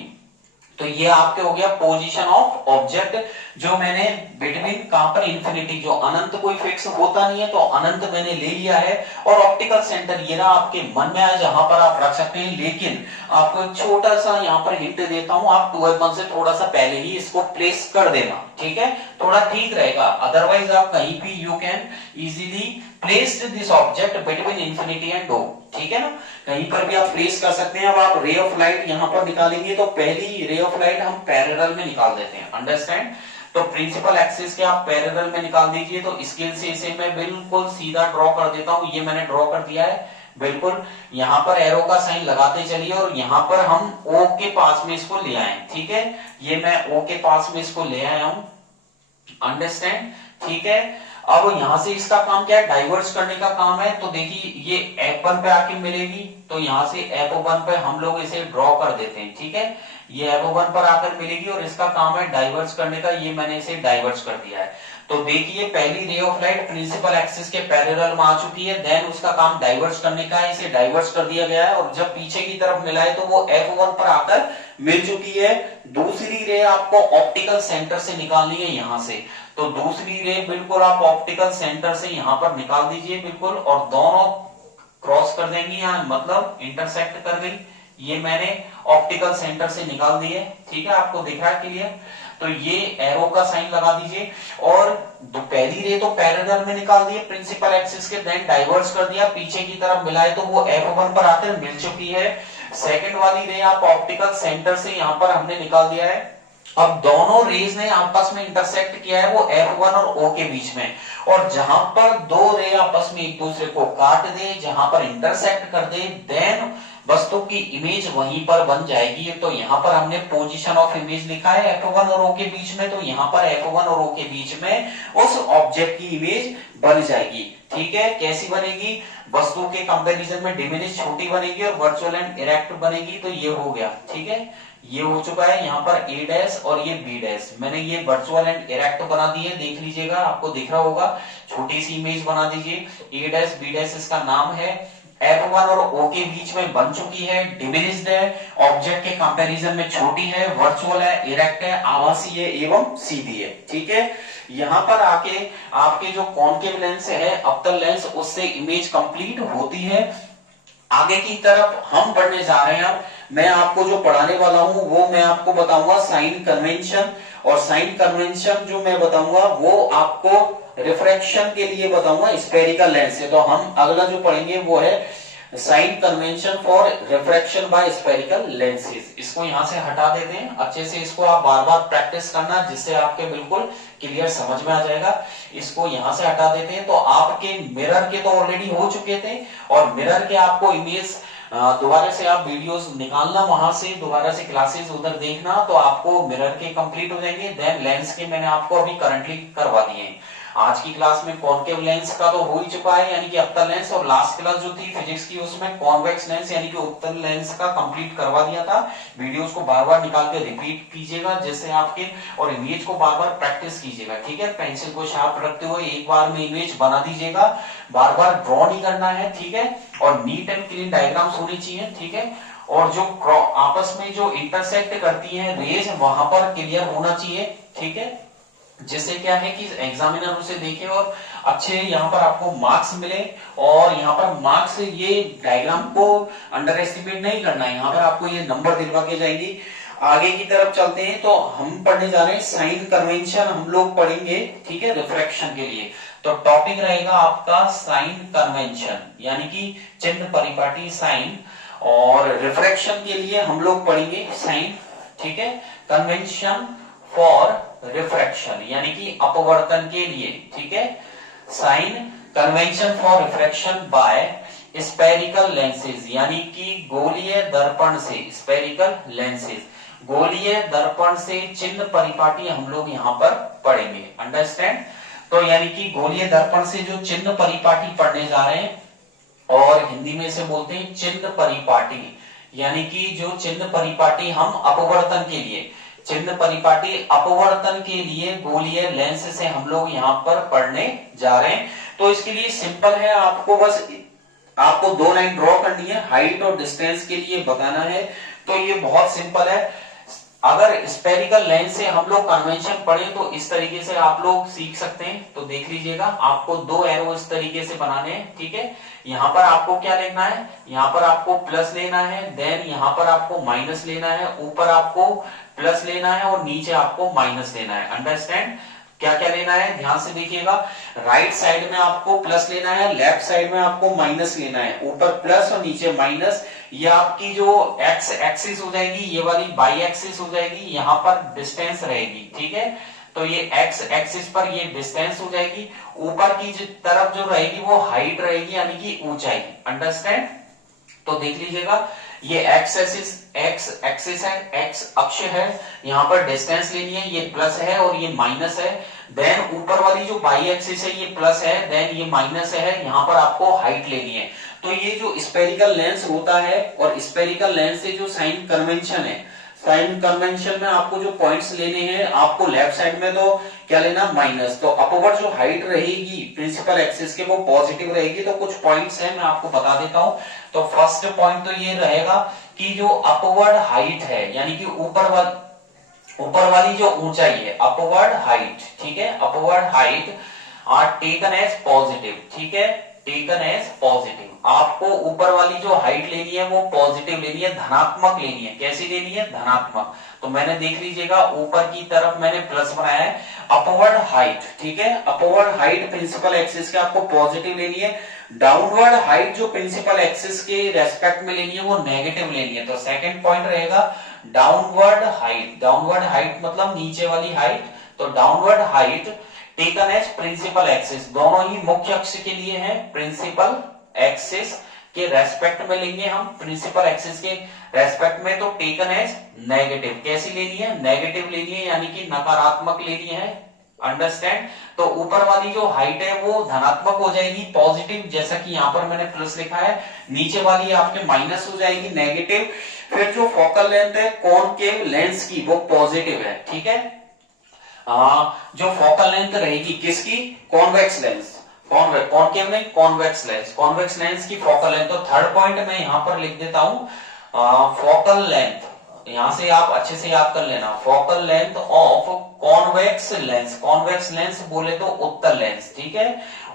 तो ये आपके हो गया पोजीशन ऑफ ऑब्जेक्ट, जो मैंने बिटवीन कहां पर, इंफिनिटी, जो अनंत कोई फिक्स होता नहीं है तो अनंत मैंने ले लिया है। और ऑप्टिकल सेंटर ये ना आपके मन में आए जहां पर आप रख सकते हैं, लेकिन आपको एक छोटा सा यहां पर हिंट देता हूं, आप 2F1 से थोड़ा सा पहले ही इसको प्लेस कर देना, ठीक है, थोड़ा ठीक रहेगा। अदरवाइज आप कहीं भी you can easily place this object between infinity and O, ठीक है ना, कहीं पर भी आप प्लेस कर सकते हैं। अब आप रे ऑफ लाइट यहां पर निकालेंगे तो पहली रे ऑफ लाइट हम पैरेलल में निकाल देते हैं, अंडरस्टैंड। तो प्रिंसिपल एक्सिस के आप पैरेलल में निकाल दीजिए। तो स्केल से इसे मैं बिल्कुल सीधा ड्रॉ कर देता हूं, ये मैंने ड्रॉ कर दिया है बिल्कुल। यहां पर एरो का साइन लगाते चलिए और यहां पर हम ओ के पास में इसको ले आए, ठीक है। ये मैं ओ के पास में इसको ले आया हूं, अंडरस्टैंड, ठीक है। अब यहां से इसका काम क्या है, डाइवर्स करने का काम है। तो देखिए ये F1 पे आके मिलेगी, तो यहां से F1 पे हम लोग इसे ड्रॉ कर देते हैं, ठीक है। ये F1 पर आकर मिलेगी और इसका काम है डाइवर्स करने का, ये मैंने इसे डाइवर्स कर दिया है। तो देखिए पहली ray of light principal axis के पैरेलल में आ चुकी है, देन उसका काम डाइवर्स करने का है, इसे डाइवर्स कर दिया गया है। और जब पीछे की तरफ मिला है तो वो F1 पर आकर मिल चुकी है। दूसरी रे आपको ऑप्टिकल सेंटर से निकालनी है यहां से, तो दूसरी रे बिल्कुल आप ऑप्टिकल सेंटर से यहां पर निकाल दीजिए बिल्कुल, और दोनों क्रॉस कर देंगी, यहां मतलब इंटरसेक्ट कर गई। ये मैंने ऑप्टिकल सेंटर से निकाल दी है, ठीक है, आपको दिख रहा है क्लियर। तो ये एरो का साइन लगा दीजिए। और पहली रे तो पैरेलल में निकाल दिए प्रिंसिपल एक्सिस के, देन डाइवर्स कर दिया, पीछे की तरफ मिलाए तो वो F1 पर आकर मिल चुकी है। सेकंड वाली रे आप ऑप्टिकल सेंटर से यहां पर हमने निकाल दिया है। अब दोनों रेज ने आपस में इंटरसेक्ट किया है वो F1 और O के बीच में, और जहां पर दो रे आपस में एक दूसरे को काट दे, जहां पर इंटरसेक्ट कर दे, देन वस्तु की इमेज वहीं पर बन जाएगी। तो यहां पर हमने पोजीशन ऑफ इमेज लिखा है F1 और O के बीच में, तो यहां पर F1 और O के बीच में उस ऑब्जेक्ट की इमेज बन जाएगी, ठीक है। कैसी बनेगी, वस्तु के कंपैरिजन में डिमिनिश छोटी बनेगी और वर्चुअल एंड इरेक्ट बनेगी। तो ये हो गया, ठीक है, ये हो चुका है। यहाँ पर A डैश और ये B डैश, मैंने ये वर्चुअल एंड इरेक्ट बना दिए, देख लीजिएगा आपको दिख रहा होगा। छोटी सी इमेज बना दीजिए, A डैश B डैश इसका नाम है, F1 और O के बीच में बन चुकी है, डिमिनिश्ड है, ऑब्जेक्ट के कंपैरिजन में छोटी है, वर्चुअल है, इरेक्ट है, आभासी है एवं सीधी है, ठीक है। यहां पर आके आपके जो कॉनकेव लेंस है, अवतल लेंस, उससे इमेज कंप्लीट होती है। आगे की तरफ हम पढ़ने जा रहे हैं, मैं आपको जो पढ़ाने वाला हूं वो मैं आपको बताऊंगा साइन कन्वेंशन, और साइन कन्वेंशन जो मैं बताऊंगा वो आपको रिफ्रैक्शन के लिए बताऊंगा स्फेरिकल लेंस से। तो हम अगला जो पढ़ेंगे वो है sign convention for refraction by spherical lenses. इसको यहां से हटा देते हैं, अच्छे से इसको आप बार बार प्रैक्टिस करना जिससे आपके बिल्कुल क्लियर समझ में आ जाएगा। इसको यहां से हटा देते हैं। तो आपके मिरर के तो ऑलरेडी हो चुके थे, और मिरर के आपको इमेज दोबारा से आप वीडियोस निकालना, वहां से दोबारा से क्लासेस उधर देखना, तो आपको मिरर के कंप्लीट हो जाएंगे। देन लेंस के मैंने आपको अभी करंटली करवा दिए हैं। आज की क्लास में कॉनकेव लेंस का तो हो ही चुका है, यानी कि अवतल लेंस, और लास्ट क्लास जो थी फिजिक्स की उसमें कॉन्वेक्स लेंस यानी कि उत्तल लेंस का कंप्लीट करवा दिया था। वीडियोस को बार बार निकाल के रिपीट कीजिएगा जिससे आपके, और इमेज को बार बार प्रैक्टिस कीजिएगा, ठीक है। पेंसिल को शार्प रखते हुए एक बार में इमेज बना दीजिएगा, बार बार ड्रॉ नहीं करना है, ठीक है। और नीट एंड क्लीन डायग्राम्स होनी चाहिए, ठीक है। और जो आपस में जो इंटरसेक्ट करती है रेज, वहां पर क्लियर होना चाहिए, ठीक है। जिससे क्या है कि एग्जामिनर उसे देखे और अच्छे यहाँ पर आपको मार्क्स मिले। और यहाँ पर मार्क्स, ये डायग्राम को अंडर एस्टिमेट नहीं करना है, यहाँ पर आपको ये नंबर दिलवा के जाएंगे। आगे की तरफ चलते हैं, तो हम पढ़ने जा रहे हैं साइन कन्वेंशन, हम लोग पढ़ेंगे, ठीक है, रिफ्रैक्शन के लिए। तो टॉपिक रहेगा आपका साइन कन्वेंशन, यानी कि चिन्ह परिपाटी साइन, और रिफ्रैक्शन के लिए हम लोग पढ़ेंगे साइन, ठीक है, कन्वेंशन फॉर रिफ्रैक्शन यानी कि अपवर्तन के लिए, ठीक है। Sign convention for refraction by spherical lenses यानी कि गोलीय दर्पण से, स्पेरिकल लेंसेज गोलीय दर्पण से चिन्ह परिपाटी हम लोग यहाँ पर पढ़ेंगे। अंडरस्टैंड? तो यानी कि गोलीय दर्पण से जो चिन्ह परिपाटी पढ़ने जा रहे हैं, और हिंदी में से बोलते हैं चिन्ह परिपाटी, यानी कि जो चिन्ह परिपाटी हम अपवर्तन के लिए, चिन्ह परिपाटी अपवर्तन के लिए गोलीय लेंस से हम लोग यहाँ पर पढ़ने जा रहे हैं। तो इसके लिए सिंपल है, आपको 2 लाइन ड्रॉ करनी है, हाइट और डिस्टेंस के लिए बताना है। तो ये बहुत सिंपल है। अगर स्पेरिकल लेंस से हम लोग कन्वेंशन पढ़े तो इस तरीके से आप लोग सीख सकते हैं। तो देख लीजिएगा, आपको 2 एरो इस तरीके से बनाने हैं, ठीक है। यहाँ पर आपको क्या लेना है, यहाँ पर आपको प्लस लेना है, देन यहाँ पर आपको माइनस लेना है, ऊपर आपको प्लस लेना है और नीचे आपको माइनस लेना है। अंडरस्टैंड? क्या क्या लेना है ध्यान से देखिएगा। राइट साइड में आपको प्लस लेना है, लेफ्ट साइड में आपको माइनस लेना है, ऊपर प्लस और नीचे माइनस। ये आपकी जो एक्स एक्सिस हो जाएगी, ये वाली बाई एक्सिस हो जाएगी, यहाँ पर डिस्टेंस रहेगी, ठीक है। तो ये एक्स एक्सिस पर ये डिस्टेंस हो जाएगी, ऊपर की तरफ जो रहेगी वो हाइट रहेगी यानी कि ऊंचाई। अंडरस्टैंड? तो देख लीजिएगा, ये एक्स एक्सिस है, एक्स अक्ष है, यहाँ पर डिस्टेंस लेनी है, ये प्लस है और ये माइनस है। देन ऊपर वाली जो बाई एक्सिस है ये प्लस है, देन ये माइनस है, यहाँ पर आपको हाइट लेनी है। तो ये जो स्पेरिकल लेंस होता है, और स्पेरिकल लेंस से जो साइन कन्वेंशन है, साइन कन्वेंशन में आपको जो पॉइंट्स लेने हैं, आपको लेफ्ट साइड में तो क्या लेना, माइनस। तो अपवर्ड जो हाइट रहेगी प्रिंसिपल एक्सिस के वो पॉजिटिव रहेगी। तो कुछ पॉइंट्स हैं, मैं आपको बता देता हूं। तो फर्स्ट पॉइंट तो ये रहेगा कि जो अपवर्ड हाइट है, यानी कि ऊपर वाली जो ऊंचाई है, अपवर्ड हाइट, ठीक है, upward height are taken as positive, ठीक है, टेकन एज पॉजिटिव। आपको ऊपर वाली जो हाइट लेनी है वो पॉजिटिव लेनी है, धनात्मक लेनी है। कैसी लेनी है? धनात्मक। तो मैंने देख लीजिएगा, ऊपर की तरफ मैंने प्लस बनाया है, अपवर्ड हाइट, ठीक है, अपवर्ड हाइट प्रिंसिपल एक्सिस के आपको पॉजिटिव लेनी है। डाउनवर्ड हाइट जो प्रिंसिपल एक्सिस के रेस्पेक्ट में लेनी है वो नेगेटिव लेनी है। तो सेकंड पॉइंट रहेगा डाउनवर्ड हाइट। डाउनवर्ड हाइट मतलब नीचे वाली हाइट। तो downward height taken as principal axis, दोनों ही मुख्य अक्ष के लिए है, प्रिंसिपल एक्सिस के रेस्पेक्ट में लेंगे हम, प्रिंसिपल एक्सिस के रेस्पेक्ट में। तो टेकन एज नेगेटिव, कैसी लेनी है? नेगेटिव लेनी है, यानी कि नकारात्मक लेनी है। अंडरस्टैंड? तो ऊपर वाली जो हाइट है वो धनात्मक हो जाएगी, पॉजिटिव, जैसा कि यहाँ पर मैंने प्लस लिखा है। नीचे वाली आपके माइनस हो जाएगी, नेगेटिव। फिर जो फोकल लेंथ है कॉनकेव लेंस की वो पॉजिटिव है, ठीक है। जो फोकल लेंथ रहेगी किसकी? कॉन्वेक्स लेंस, कॉनकेव नहीं, कॉन्वेक्स लेंस, कॉन्वेक्स लेंस की फोकल लेंथ। तो थर्ड पॉइंट मैं यहां पर लिख देता हूं, फोकल लेंथ, यहां से आप अच्छे से याद कर लेना, focal length of convex lens. Convex lens बोले तो उत्तल लेंस, ठीक है।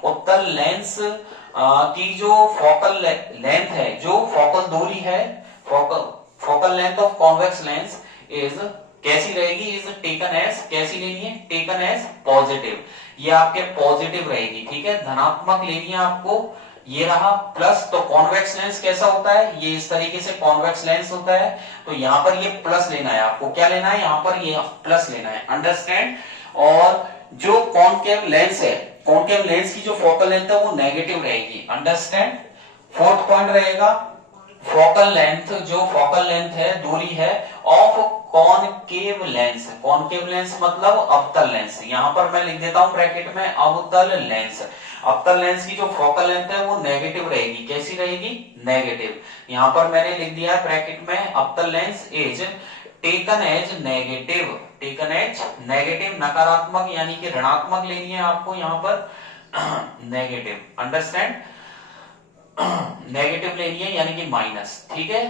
उत्तल लेंस की जो फोकल लेंथ है, जो फोकल दूरी है, focal length of convex lens is कैसी रहेगी? इज टेकन एज, कैसी लेनी है? Taken as positive. ये आपके पॉजिटिव रहेगी, ठीक है, धनात्मक लेनी है आपको। ये रहा प्लस। तो कॉन्वेक्स लेंस कैसा होता है? ये इस तरीके से कॉन्वेक्स लेंस होता है। तो यहाँ पर ये प्लस लेना है आपको, क्या लेना है? यहाँ पर ये प्लस लेना है। अंडरस्टैंड? और जो कॉनकेव लेंस है, कॉनकेव लेंस की जो फोकल लेंथ है वो नेगेटिव रहेगी। अंडरस्टैंड? फोर्थ पॉइंट रहेगा फोकल लेंथ, जो फोकल लेंथ है, दूरी है, of concave lens. Concave lens मतलब अवतल लेंस। यहां पर मैं लिख देता हूं ब्रैकेट में अवतल लेंस। अवतल लेंस की जो फोकल लेंथ है वो नेगेटिव रहेगी। कैसी रहेगी? नेगेटिव। यहां पर मैंने लिख दिया है ब्रैकेट में, अवतल lens is taken as negative. Taken as negative, नकारात्मक यानी कि ऋणात्मक लेनी है आपको यहां पर, नेगेटिव। अंडरस्टैंड? नेगेटिव लेनी है यानी कि माइनस, ठीक है,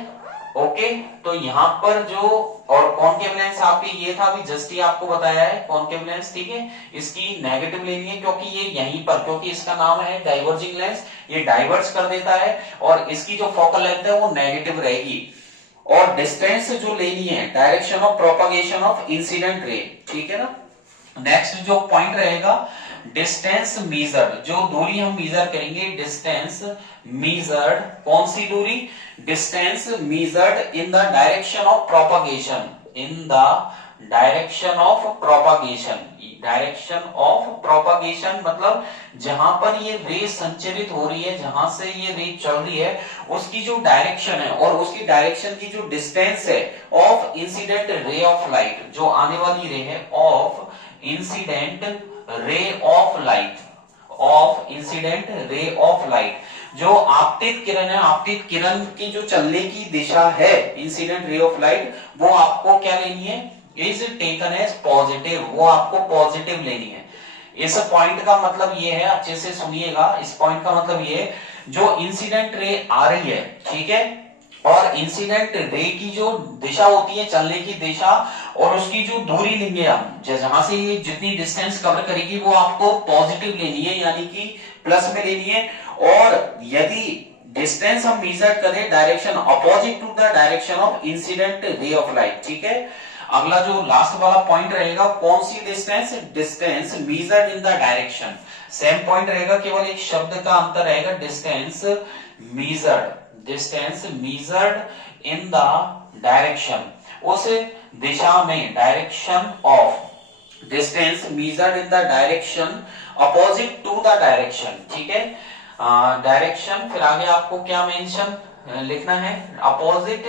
ओके। तो यहाँ पर जो, और कॉनकेव लेंस आपकी ये था, अभी जस्ट ही आपको बताया है कॉनकेव लेंस, ठीक है, इसकी नेगेटिव लेनी है क्योंकि ये यहीं पर, क्योंकि इसका नाम है डाइवर्जिंग लेंस, ये डाइवर्ज कर देता है, और इसकी जो फोकल लेंथ है वो नेगेटिव रहेगी। और डिस्टेंस जो लेनी है, direction of propagation of incident रे, ठीक है ना। नेक्स्ट जो पॉइंट रहेगा डिस्टेंस मीजर्ड, जो दूरी हम मीजर करेंगे, डिस्टेंस मीजर्ड, कौन सी दूरी? Distance measured in the direction of propagation, in the direction of propagation. Direction of propagation मतलब जहां पर ये रे संचरित हो रही है, जहां से ये रे चल रही है, उसकी जो डायरेक्शन है और उसकी डायरेक्शन की जो डिस्टेंस है of incident ray of light, जो आने वाली रे है of incident ray of light, of incident ray of light, जो आपतित किरण है, आपतित किरण की जो चलने की दिशा है इंसिडेंट रे ऑफ लाइट, वो आपको क्या लेनी है, इज टेकन एज पॉजिटिव, वो आपको पॉजिटिव लेनी है। इस पॉइंट का मतलब ये है, अच्छे से सुनिएगा, इस पॉइंट का मतलब ये है, जो इंसिडेंट रे आ रही है, ठीक है, और इंसिडेंट रे की जो दिशा होती है, चलने की दिशा, और उसकी जो दूरी लेंगे हम, जहां से ये जितनी डिस्टेंस कवर करेगी वो आपको पॉजिटिव लेनी है, यानी कि प्लस में लेनी है। और यदि डिस्टेंस हम मेजर करें direction opposite to the direction of incident ray of light, ठीक है। अगला जो लास्ट वाला पॉइंट रहेगा, कौन सी distance, distance measured in the direction, same point रहेगा, केवल एक शब्द का अंतर रहेगा, distance measured, distance measured in the direction, उस दिशा में, direction of, distance measured in the direction opposite to the direction, ठीक है। डायरेक्शन, फिर आगे आपको क्या मेंशन लिखना है, अपोजिट,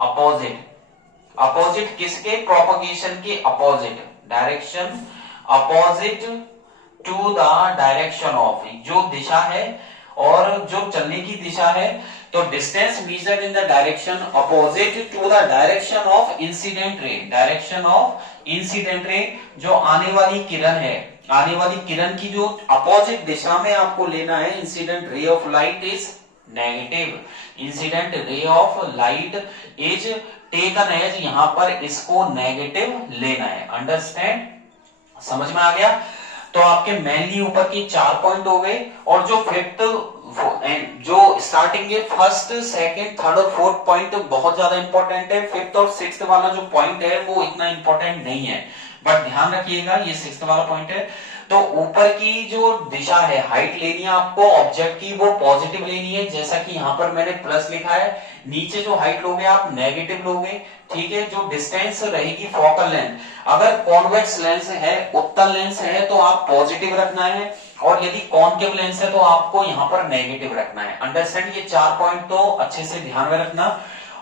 अपोजिट, अपोजिट किसके, प्रोपगेशन के opposite, direction opposite to the direction of, जो दिशा है और जो चलने की दिशा है, तो distance measured in the direction opposite to the direction of incident ray, direction of incident ray, जो आने वाली किरण है, आने वाली किरण की जो अपोजिट दिशा में आपको लेना है, incident ray of light is negative, incident ray of light is taken as, यहां पर इसको नेगेटिव लेना है, अंडरस्टैंड, समझ में आ गया। तो आपके मेनली ऊपर के 4 पॉइंट हो गए, और जो फिफ्थ, जो स्टार्टिंग के फर्स्ट, सेकंड, थर्ड और फोर्थ पॉइंट बहुत ज्यादा इंपॉर्टेंट है, फिफ्थ और सिक्स्थ वाला जो पॉइंट है वो इतना इंपॉर्टेंट नहीं है, बट ध्यान रखिएगा ये सिक्स्थ वाला पॉइंट है। तो ऊपर की जो दिशा है, हाइट लेनी है आपको ऑब्जेक्ट की, वो पॉजिटिव लेनी है, जैसा कि यहां पर मैंने प्लस लिखा है। नीचे जो हाइट लोगे आप नेगेटिव लोगे, ठीक है। जो डिस्टेंस रहेगी फोकल लेंथ, अगर कॉन्वेक्स लेंस है, उत्तल लेंस है, तो आप पॉजिटिव रखना है, और यदि कॉनकेव लेंस है तो आपको यहां पर नेगेटिव रखना है, अंडरस्टैंड। ये 4 पॉइंट तो अच्छे से ध्यान में रखना।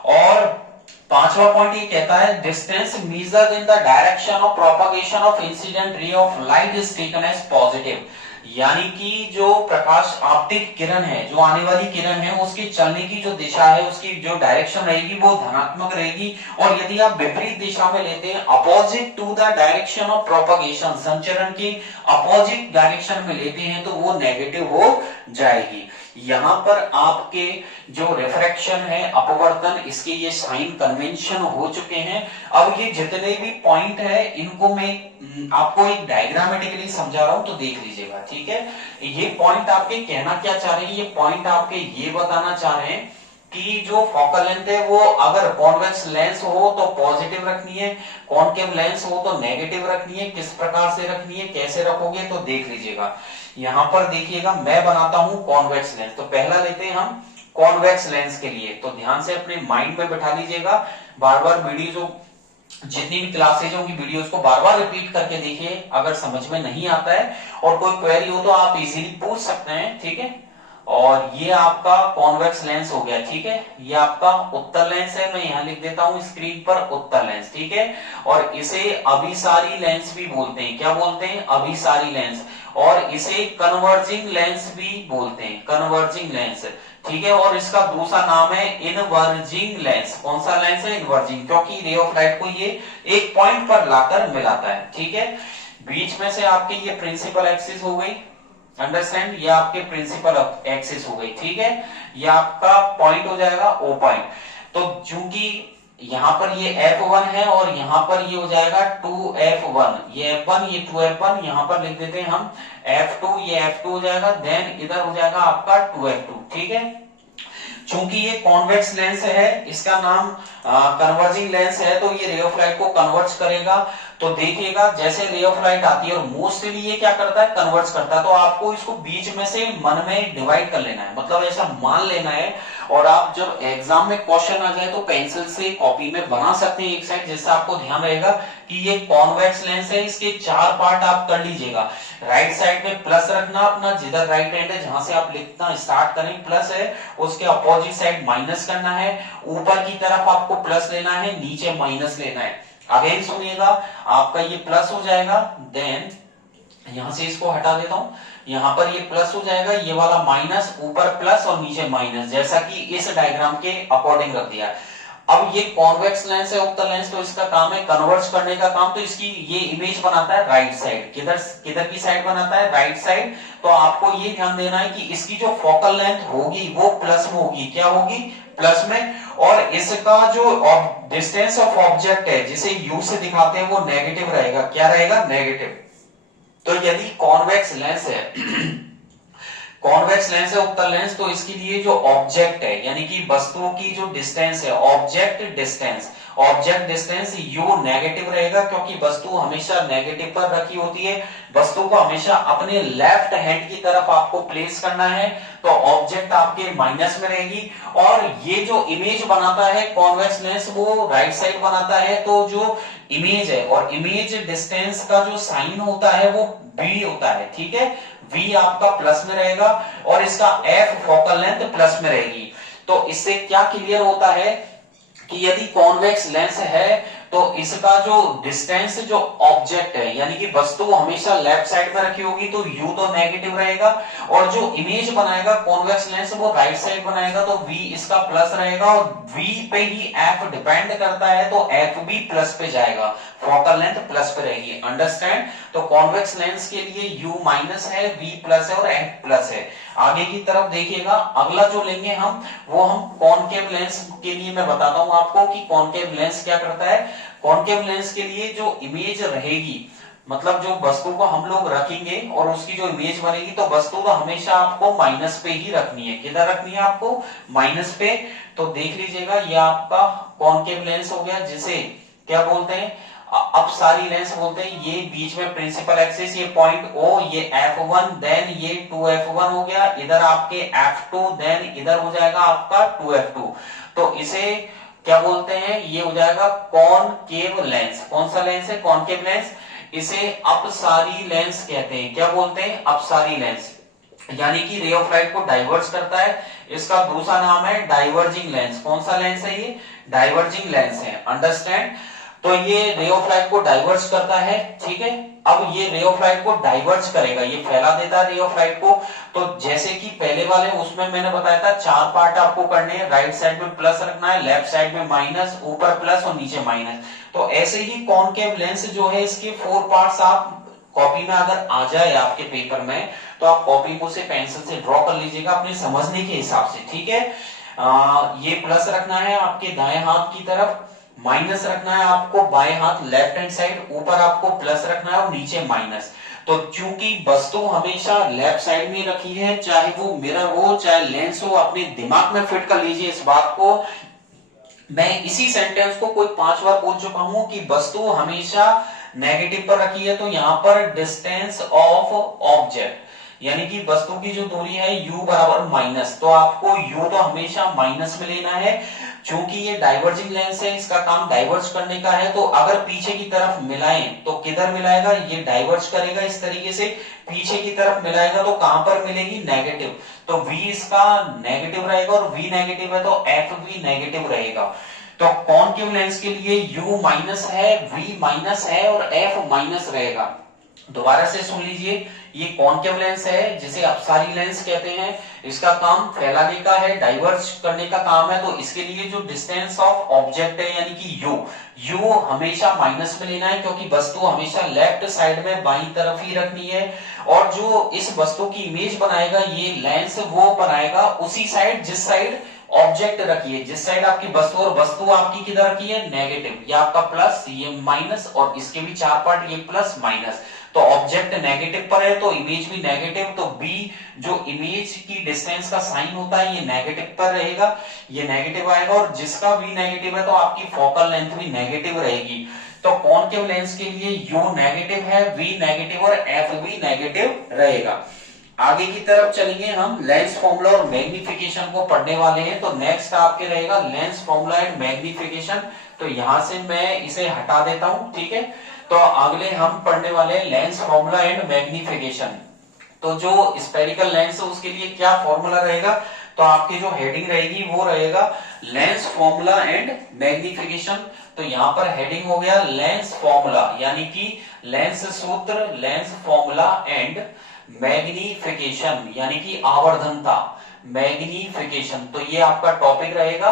और 5वां पॉइंट ये कहता है, distance measured in the direction of propagation of incident ray of light is taken as positive, यानी कि जो प्रकाश आपतित किरण है, जो आने वाली किरण है, उसकी चलने की जो दिशा है, उसकी जो डायरेक्शन रहेगी वो धनात्मक रहेगी, और यदि आप विपरीत दिशा में लेते हैं, opposite to the direction of propagation, संचरण की अपोजिट डायरेक्शन में लेते हैं, तो वो नेगेटिव हो जाएगी। यहां पर आपके जो रिफ्रैक्शन है, अपवर्तन, इसके ये साइन कन्वेंशन हो चुके हैं। अब ये जितने भी पॉइंट है, इनको मैं आपको एक डायग्रामेटिकली समझा रहा हूं, तो देख लीजिएगा, ठीक है। ये पॉइंट आपके कहना क्या चाह रहे हैं, ये पॉइंट आपके ये बताना चाह रहे हैं कि जो फोकल लेंथ है वो अगर कॉन्वेक्स लेंस हो तो पॉजिटिव रखनी है, कॉनकेव लेंस हो तो नेगेटिव रखनी है। किस प्रकार से रखनी है, कैसे रखोगे, तो देख लीजिएगा। यहां पर देखिएगा, मैं बनाता हूं कॉन्वेक्स लेंस, तो पहला लेते हैं हम कॉन्वेक्स लेंस के लिए, तो ध्यान से अपने माइंड में बैठा लीजिएगा। बार बार वीडियो जो जितनी भी क्लासेज होंगी, वीडियोस को बार बार रिपीट करके देखिए, अगर समझ में नहीं आता है और कोई क्वेरी हो तो आप इजीली पूछ सकते हैं, ठीक है। और ये आपका कॉन्वेक्स लेंस हो गया, ठीक है। ये आपका उत्तल लेंस है, मैं यहां लिख देता हूं स्क्रीन पर, उत्तल लेंस, ठीक है। और इसे अभिसारी लेंस भी बोलते हैं, क्या बोलते हैं, अभिसारी लेंस। और इसे कन्वर्जिंग लेंस भी बोलते हैं, कन्वर्जिंग लेंस, ठीक है। और इसका दूसरा नाम है इनवर्जिंग लेंस। कौन सा लेंस है, इनवर्जिंग, क्योंकि रे ऑफ लाइट को ये एक पॉइंट पर लाकर मिलाता है, ठीक है। बीच में से आपकी ये प्रिंसिपल एक्सिस हो गई, अंडरस्टैंड, ये आपके प्रिंसिपल एक्सिस हो गई, ठीक है। ये आपका पॉइंट हो जाएगा ओ पॉइंट। तो चूंकि यहां पर ये F1 है और यहां पर ये हो जाएगा 2F1, ये F1 ये 2F1, यहां पर लिख देते हैं हम F2, ये F2 हो जाएगा, देन इधर हो जाएगा आपका 2F2, ठीक है। चूंकि ये कॉन्वेक्स लेंस है, इसका नाम कन्वर्जिंग लेंस है, तो ये रे ऑफ लाइट को कन्वर्ज करेगा। तो देखिएगा जैसे रे ऑफ लाइट आती है और मोस्टली ये क्या करता है, कन्वर्ज करता है। तो आपको इसको बीच में से मन में डिवाइड कर लेना है, मतलब ऐसा मान लेना है, और आप जब एग्जाम में क्वेश्चन आ जाए तो पेंसिल से कॉपी में बना सकते हैं एक साइड, जिससे आपको ध्यान रहेगा कि ये कॉन्वेक्स लेंस है। इसके 4 पार्ट आप कर लीजिएगा। राइट साइड में प्लस रखना अपना, जिधर राइट हैंड है जहां से आप लिखना स्टार्ट करें प्लस है, उसके अपोजिट साइड माइनस करना है। ऊपर की तरफ आपको प्लस लेना है, नीचे माइनस लेना है। अगेन सुनिएगा, आपका ये प्लस हो जाएगा, देन यहां से इसको हटा देता हूं, यहां पर ये प्लस हो जाएगा, ये वाला माइनस, ऊपर प्लस और नीचे माइनस, जैसा कि इस डायग्राम के अकॉर्डिंग रख दिया। अब ये कॉन्वेक्स लेंस है, उत्तल लेंस, तो इसका काम है कन्वर्ज करने का काम। तो इसकी ये इमेज बनाता है राइट साइड। किधर किधर की साइड बनाता है, राइट साइड। तो आपको ये ध्यान देना है कि इसकी जो फोकल लेंथ होगी वो प्लस में होगी। क्या होगी, प्लस में। और इसका जो डिस्टेंस ऑफ ऑब्जेक्ट है, जिसे यू से दिखाते हैं, वो नेगेटिव रहेगा। क्या रहेगा, नेगेटिव। तो यदि कॉन्वेक्स लेंस है कॉन्वेक्स लेंस है उत्तल लेंस, तो इसके लिए जो ऑब्जेक्ट है, यानी कि वस्तुओं की जो डिस्टेंस है, ऑब्जेक्ट डिस्टेंस यू नेगेटिव रहेगा, क्योंकि वस्तु हमेशा नेगेटिव पर रखी होती है। वस्तु को हमेशा अपने लेफ्ट हैंड की तरफ आपको प्लेस करना है, तो ऑब्जेक्ट आपके माइनस में रहेगी। और ये जो इमेज बनाता है कॉन्वेक्स लेंस, वो राइट साइड बनाता है। तो जो इमेज है और इमेज डिस्टेंस का जो साइन होता है वो बी होता है, ठीक है। V आपका प्लस में रहेगा और इसका F फोकल लेंथ प्लस में रहेगी। तो इससे क्या क्लियर होता है कि यदि कॉन्वेक्स लेंस है तो इसका जो डिस्टेंस, जो ऑब्जेक्ट है, यानी कि वस्तु हमेशा लेफ्ट साइड में रखी होगी, तो U तो नेगेटिव रहेगा। और जो इमेज बनाएगा कॉन्वेक्स लेंस, वो राइट साइड बनाएगा, तो V इसका प्लस रहेगा। और V पे ही F डिपेंड करता है, तो F भी प्लस पे जाएगा, फोकल लेंथ प्लस पे रहेगी। अंडरस्टैंड। तो कॉन्वेक्स लेंस के लिए U माइनस है, V प्लस है और F प्लस है। आगे की तरफ देखिएगा, अगला जो लेंगे हम, वो हम कॉनकेव लेंस के लिए मैं बताता हूं आपको कि कॉनकेव लेंस क्या करता है। कॉनकेव लेंस के लिए जो इमेज रहेगी, मतलब जो वस्तु को हम लोग रखेंगे और उसकी जो इमेज बनेगी, तो वस्तु को हमेशा आपको माइनस पे ही रखनी है। किधर रखनी है आपको, माइनस पे। तो देख लीजिएगा, ये आपका कॉनकेव लेंस हो गया, जिसे क्या बोलते हैं, अपसारी लेंस बोलते हैं। ये बीच में प्रिंसिपल एक्सिस, ये पॉइंट O, ये F1, देन ये 2F1 हो गया, इधर आपके F2, देन इधर हो जाएगा आपका 2F2। तो इसे क्या बोलते हैं, ये हो जाएगा कॉनकेव लेंस। कौन सा लेंस है, कॉनकेव लेंस। इसे अपसारी लेंस कहते हैं। क्या बोलते हैं, अपसारी लेंस, यानी कि रे ऑफ लाइट को डाइवर्ज करता है। इसका दूसरा नाम है डाइवर्जिंग लेंस। कौन सा लेंस है, ये डाइवर्जिंग लेंस है। अंडरस्टैंड। तो ये रे ऑफ लाइट को डाइवर्ज करता है, ठीक है। अब ये रे ऑफ लाइट को डाइवर्ज करेगा, ये फैला देता है रे ऑफ लाइट को। तो जैसे कि पहले वाले उसमें मैंने बताया था 4 पार्ट आपको करने हैं। राइट साइड में प्लस रखना है, लेफ्ट साइड में माइनस, ऊपर प्लस और नीचे माइनस। तो ऐसे ही कॉनकेव लेंस जो है, इसके 4 पार्ट्स आप कॉपी में अगर आ जाए आपके पेपर में, तो आप कॉपी को से पेंसिल से ड्रॉ कर लीजिएगा अपने समझने के हिसाब से, ठीक है। ये प्लस रखना है आपके दाएं हाथ की तरफ, माइनस रखना है आपको बाएं हाथ लेफ्ट हैंड साइड, ऊपर आपको प्लस रखना है और नीचे माइनस। तो चूंकि वस्तु हमेशा लेफ्ट साइड में रखी है, चाहे वो मिरर हो चाहे लेंस हो, अपने दिमाग में फिट कर लीजिए इस बात को। मैं इसी सेंटेंस को कोई 5 बार बोल चुका हूं कि वस्तु हमेशा नेगेटिव पर रखी है, तो यहां पर डिस्टेंस ऑफ ऑब्जेक्ट, यानी कि वस्तु की जो दूरी है u बराबर माइनस, तो आपको u तो हमेशा माइनस में लेना है। चूंकि ये डाइवर्जिंग लेंस है, इसका काम डाइवर्ज करने का है, तो अगर पीछे की तरफ मिलाएं तो किधर मिलाएगा, ये डाइवर्ज करेगा इस तरीके से। पीछे की तरफ मिलाएगा तो कहां पर मिलेगी, नेगेटिव। तो v इसका नेगेटिव रहेगा और v नेगेटिव है तो f भी नेगेटिव रहेगा। तो कॉनकेव लेंस के लिए u माइनस है, v माइनस है और f माइनस रहेगा। दोबारा से सुन लीजिए, ये कॉनकेव लेंस है जिसे अपसारी लेंस कहते हैं। इसका काम फैलाने का है, डाइवर्ज करने का काम है। तो इसके लिए जो डिस्टेंस ऑफ ऑब्जेक्ट है, यानी कि u हमेशा माइनस में लेना है, क्योंकि वस्तु हमेशा लेफ्ट साइड में बाईं तरफ ही रखनी है। और जो इस वस्तु की इमेज बनाएगा ये लेंस, वो बनाएगा उसी साइड जिस साइड ऑब्जेक्ट रखी है, जिस साइड आपकी वस्तु, और वस्तु आपकी किधर रखी है, नेगेटिव। ये आपका प्लस, ये माइनस, और इसके भी 4 पार्ट, ये प्लस माइनस। तो ऑब्जेक्ट नेगेटिव पर है तो इमेज भी नेगेटिव, तो बी जो इमेज की डिस्टेंस का साइन होता है ये नेगेटिव पर रहेगा, ये नेगेटिव आएगा, और जिसका भी नेगेटिव है तो आपकी फोकल लेंथ भी नेगेटिव रहेगी। तो कॉनकेव लेंस के लिए यू नेगेटिव है, वी नेगेटिव और एफ भी नेगेटिव रहेगा। आगे की तरफ चलेंगे, हम लेंस फॉर्मूला और मैग्निफिकेशन को पढ़ने वाले हैं। तो नेक्स्ट आपके रहेगा लेंस फॉर्मूला एंड मैग्निफिकेशन। तो यहां से मैं इसे हटा देता हूं, ठीक है। तो अगले हम पढ़ने वाले हैं लेंस फॉर्मूला एंड मैग्निफिकेशन। तो जो स्पेरिकल लेंस है उसके लिए क्या फॉर्मूला रहेगा, तो आपकी जो हेडिंग रहेगी वो रहेगा लेंस फॉर्मूला एंड मैग्निफिकेशन। तो यहां पर हेडिंग हो गया लेंस फॉर्मूला, यानी कि लेंस सूत्र, लेंस फॉर्मूला एंड मैग्निफिकेशन, यानी कि आवर्धनता, मैग्निफिकेशन। तो ये आपका टॉपिक रहेगा।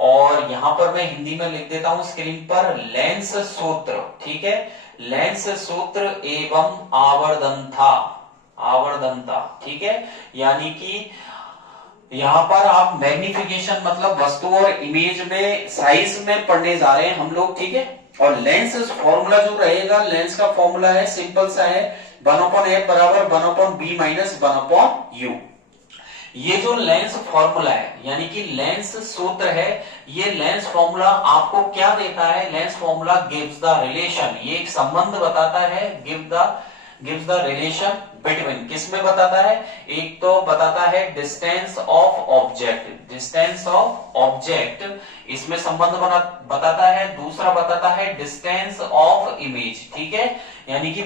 और यहां पर मैं हिंदी में लिख देता हूं स्क्रीन पर लेंस सूत्र, ठीक है, लेंस सूत्र एवं आवर्धनता, आवर्धनता, ठीक है। यानी कि यहां पर आप मैग्निफिकेशन मतलब वस्तु और इमेज में साइज में पढ़ने जा रहे हैं हम लोग, ठीक है। और लेंस फॉर्मूला जो रहेगा, लेंस का फॉर्मूला है सिंपल सा है, 1/f बराबर 1/b माइनस 1/u। ये जो लेंस फॉर्मूला है यानी कि लेंस सूत्र है, ये लेंस फॉर्मूला आपको क्या देता है, lens formula gives the relation, ये एक संबंध बताता है, गिव्स द रिलेशन बिटवीन, किसमें बताता है, एक तो बताता है distance of object, distance of object इसमें संबंध बताता है, दूसरा बताता है डिस्टेंस ऑफ इमेज, ठीक है, यानी कि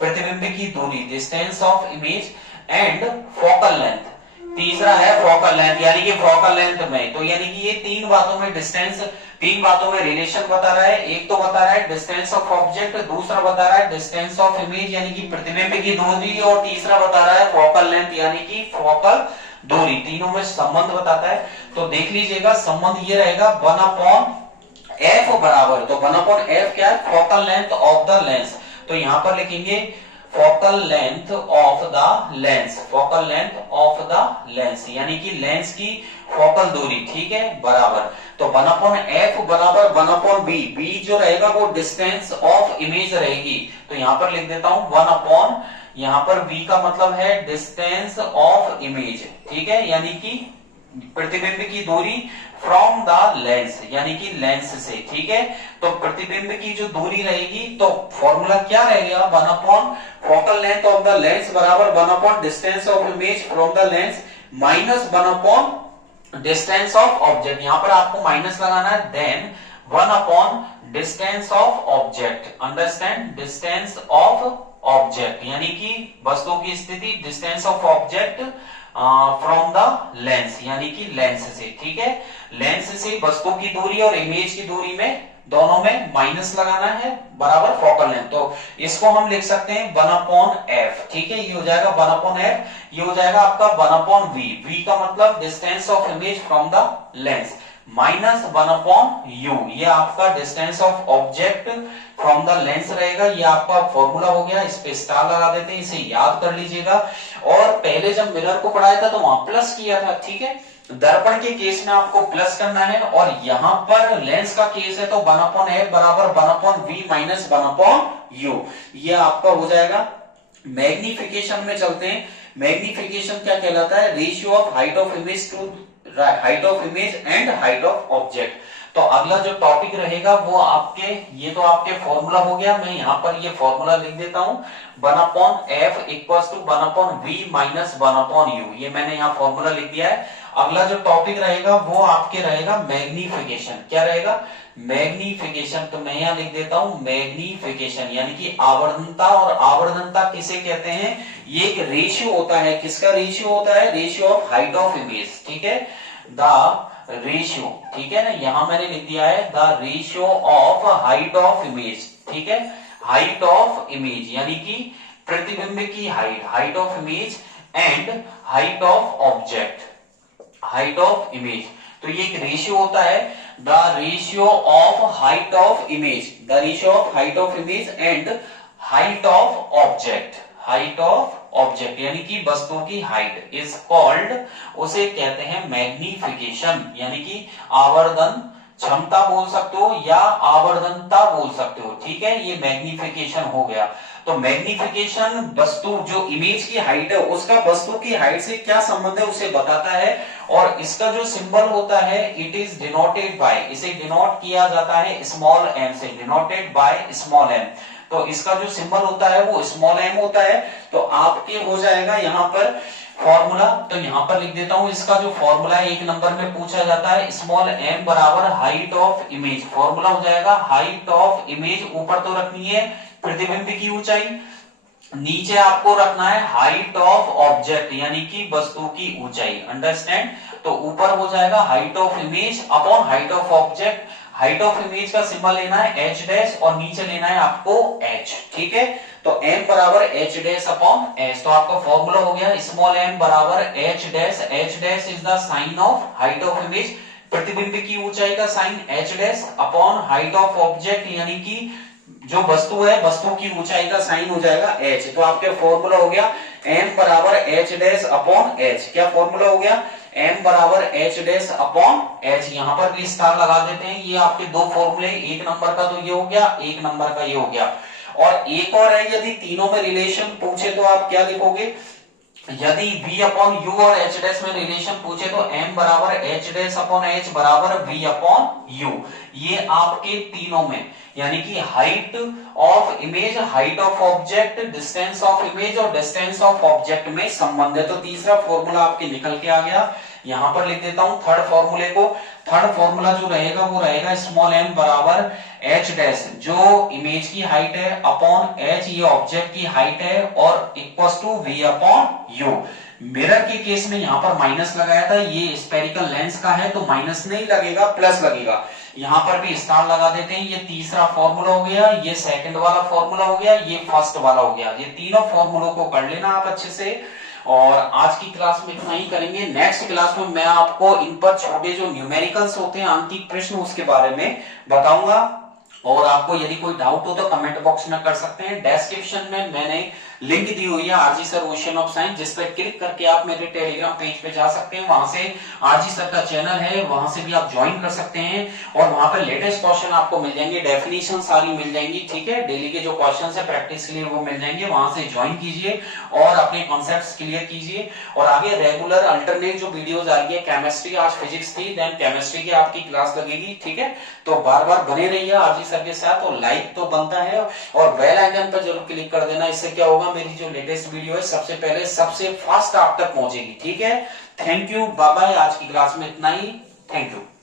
प्रतिबिंब की दूरी, distance of image and focal length, तीसरा है फोकल लेंथ, यानी कि फोकल लेंथ में, तो यानी कि ये तीन बातों में डिस्टेंस, तीन बातों में रिलेशन बता रहा है। एक तो बता रहा है डिस्टेंस ऑफ ऑब्जेक्ट, दूसरा बता रहा है डिस्टेंस ऑफ इमेज यानी कि प्रतिबिंब की दूरी, और तीसरा बता रहा है फोकल लेंथ यानी कि फोकल दूरी, तीनों में संबंध बताता है। तो देख लीजिएगा संबंध ये रहेगा 1/f बराबर, तो 1/f क्या है, focal length of the lens. तो यहां पर लिखेंगे focal length of the lens, focal length of the lens यानी कि लेंस की फोकल दूरी, ठीक है, बराबर। तो 1/f बराबर 1/b, b जो रहेगा वो डिस्टेंस ऑफ इमेज रहेगी, तो यहां पर लिख देता हूं 1/, यहां पर b का मतलब है डिस्टेंस ऑफ इमेज, ठीक है, यानी कि प्रतिबिंब की दूरी फ्रॉम द लेंस यानी कि लेंस से, ठीक है। तो प्रतिबिंब की जो दूरी रहेगी तो फॉर्मूला क्या रहेगा, 1/, focal length of the lens बराबर 1/, distance of image from the lens minus 1/, distance of object, यहां पर आपको माइनस लगाना है, then 1/, distance of object, understand, distance of object यानी कि वस्तु की स्थिति, distance of object from the lens यानी कि लेंस से, ठीक है, लेंस से वस्तु की दूरी और इमेज की दूरी में दोनों में माइनस लगाना है, बराबर फोकल लेंथ। तो इसको हम लिख सकते हैं 1/f, ठीक है, ये हो जाएगा 1/f, ये हो जाएगा आपका 1/v, v का मतलब distance of image from the lens, minus 1/u, ये आपका distance of object from the lens रहेगा। ये आपका फॉर्मूला हो गया, इस पे स्टार लगा देते हैं, इसे याद कर लीजिएगा। और पहले जब मिरर को पढ़ाया था तो वहां प्लस किया था, ठीक है, दर्पण के केस में आपको प्लस करना है, और यहां पर लेंस का केस है तो 1/f बराबर 1/v माइनस 1/u, ये आपका हो जाएगा। मैग्निफिकेशन में चलते हैं, मैग्निफिकेशन क्या कहलाता है, ratio of height of image to height of image and height of object. तो अगला जो टॉपिक रहेगा वो आपके, ये तो आपके फॉर्मूला हो गया, मैं यहां पर ये फॉर्मूला लिख देता हूं, 1/f equals to 1/v minus 1/u, ये मैंने यहाँ फॉर्मूला लिख दिया है। अगला जो टॉपिक रहेगा वो आपके रहेगा मैग्निफिकेशन, क्या रहेगा, मैग्निफिकेशन। तो मैं यहां लिख देता हूं मैग्निफिकेशन यानी कि आवर्धनता, और आवर्धनता किसे कहते हैं, ये एक रेशियो होता है, किसका रेशियो होता है, ratio of height of image, ठीक है, द रेशियो, ठीक है ना, यहां मैंने लिख दिया है the ratio of height of image, ठीक है, हाइट ऑफ इमेज यानी कि प्रतिबिंब की height, height of image and height of object, height of image. तो ये एक रेशियो होता है, the ratio of height of image, the ratio of height of image and height of object, height of object यानी कि वस्तु की height is called, उसे कहते हैं मैग्निफिकेशन यानी कि आवर्धन क्षमता बोल सकते हो या आवर्धनता बोल सकते हो, ठीक है, ये मैग्निफिकेशन हो गया। तो मैग्निफिकेशन वस्तु जो इमेज की हाइट है उसका वस्तु की हाइट से क्या संबंध है उसे बताता है, और इसका जो सिंबल होता है इट इज डिनोटेड बाय, इसे डिनोट किया जाता है स्मॉल एम से, डिनोटेड बाय स्मॉल एम। तो इसका जो सिंबल होता है वो स्मॉल एम होता है। तो आपके हो जाएगा यहाँ पर फॉर्मूला, तो यहां पर लिख देता हूं इसका जो फॉर्मूला है, एक नंबर में पूछा जाता है स्मॉल एम बराबर हाइट ऑफ इमेज, फॉर्मूला हो जाएगा हाइट ऑफ इमेज, ऊपर तो रखनी है प्रतिबिंब की ऊंचाई, नीचे आपको रखना है हाइट ऑफ ऑब्जेक्ट यानी कि वस्तु की ऊंचाई, अंडरस्टैंड। तो ऊपर हो जाएगा height of image upon height of object, height of image का सिंबल लेना है एच डैश और नीचे लेना है आपको एच, ठीक है। तो m बराबर एच डैश अपॉन एच, तो आपका फॉर्मूला हो गया स्मॉल m बराबर h dash, h dash is the sign of height of image, प्रतिबिंब की ऊंचाई का sign h dash upon height of object यानी कि जो वस्तु है वस्तु की ऊंचाई का साइन हो जाएगा h। तो आपके फॉर्मूला हो गया m बराबर एच डैश अपॉन h, क्या फॉर्मूला हो गया m बराबर एच डैश अपॉन h, यहां पर भी स्टार लगा देते हैं। ये आपके दो फॉर्मूले, एक नंबर का तो ये हो गया, एक नंबर का ये हो गया। और एक और है, यदि तीनों में रिलेशन पूछे तो आप क्या लिखोगे, यदि v अपॉन u और h डैश में रिलेशन पूछे तो m बराबर h डैश अपॉन h बराबर v अपॉन u, ये आपके तीनों में यानी कि height of image, height of object, distance of image और डिस्टेंस ऑफ ऑब्जेक्ट में संबंध है। तो तीसरा फॉर्मूला आपके निकल के आ गया, यहां पर लिख देता हूं थर्ड फॉर्मूले को। थर्ड फॉर्मूला जो रहेगा वो रहेगा स्मॉल m बराबर h डैश, जो इमेज की हाइट है अपॉन h, ये ऑब्जेक्ट की हाइट है, और equals to v upon u। Mirror के केस में यहां पर माइनस लगाया था, ये स्फेरिकल लेंस का है तो माइनस नहीं लगेगा प्लस लगेगा, यहां पर भी स्टार लगा देते हैं। ये तीसरा फॉर्मूला हो गया, ये सेकंड वाला फॉर्मूला हो गया, ये फर्स्ट वाला हो गया। ये तीनों फॉर्मूलों को कर लेना आप अच्छे से। और आज की क्लास में इतना ही करेंगे, नेक्स्ट क्लास में मैं आपको इन पर छोटे जो न्यूमेरिकल्स होते हैं आंतरिक प्रश्न उसके बारे में बताऊंगा। और आपको यदि कोई डाउट हो तो कमेंट बॉक्स में कर सकते हैं। डिस्क्रिप्शन में मैंने लिंक दी हुई है RG sir ocean of science, जिस पर क्लिक करके आप मेरे टेलीग्राम पेज पे जा सकते हैं, वहां से आरजी सर का चैनल है, वहां से भी आप ज्वाइन कर सकते हैं और वहां पर लेटेस्ट क्वेश्चन आपको मिल जाएंगे, डेफिनेशन सारी मिल जाएंगी, ठीक है। डेली के जो क्वेश्चन है प्रैक्टिस के लिए वो मिल जाएंगे, वहां से ज्वाइन कीजिए और अपने कॉन्सेप्ट क्लियर कीजिए। और आगे रेगुलर अल्टरनेट जो वीडियोज आ रही है, केमिस्ट्री आज फिजिक्स थी, देन केमिस्ट्री की आपकी क्लास लगेगी, ठीक है। तो बार बार बने रहिए आरजी सर के साथ, और लाइक तो बनता है और बेल आइकन पर जरूर क्लिक कर देना, इससे क्या होगा मेरी जो लेटेस्ट वीडियो है सबसे पहले सबसे फास्ट आप तक पहुंचेगी, ठीक है। Thank you, bye bye. आज की क्लास में इतना ही, थैंक यू।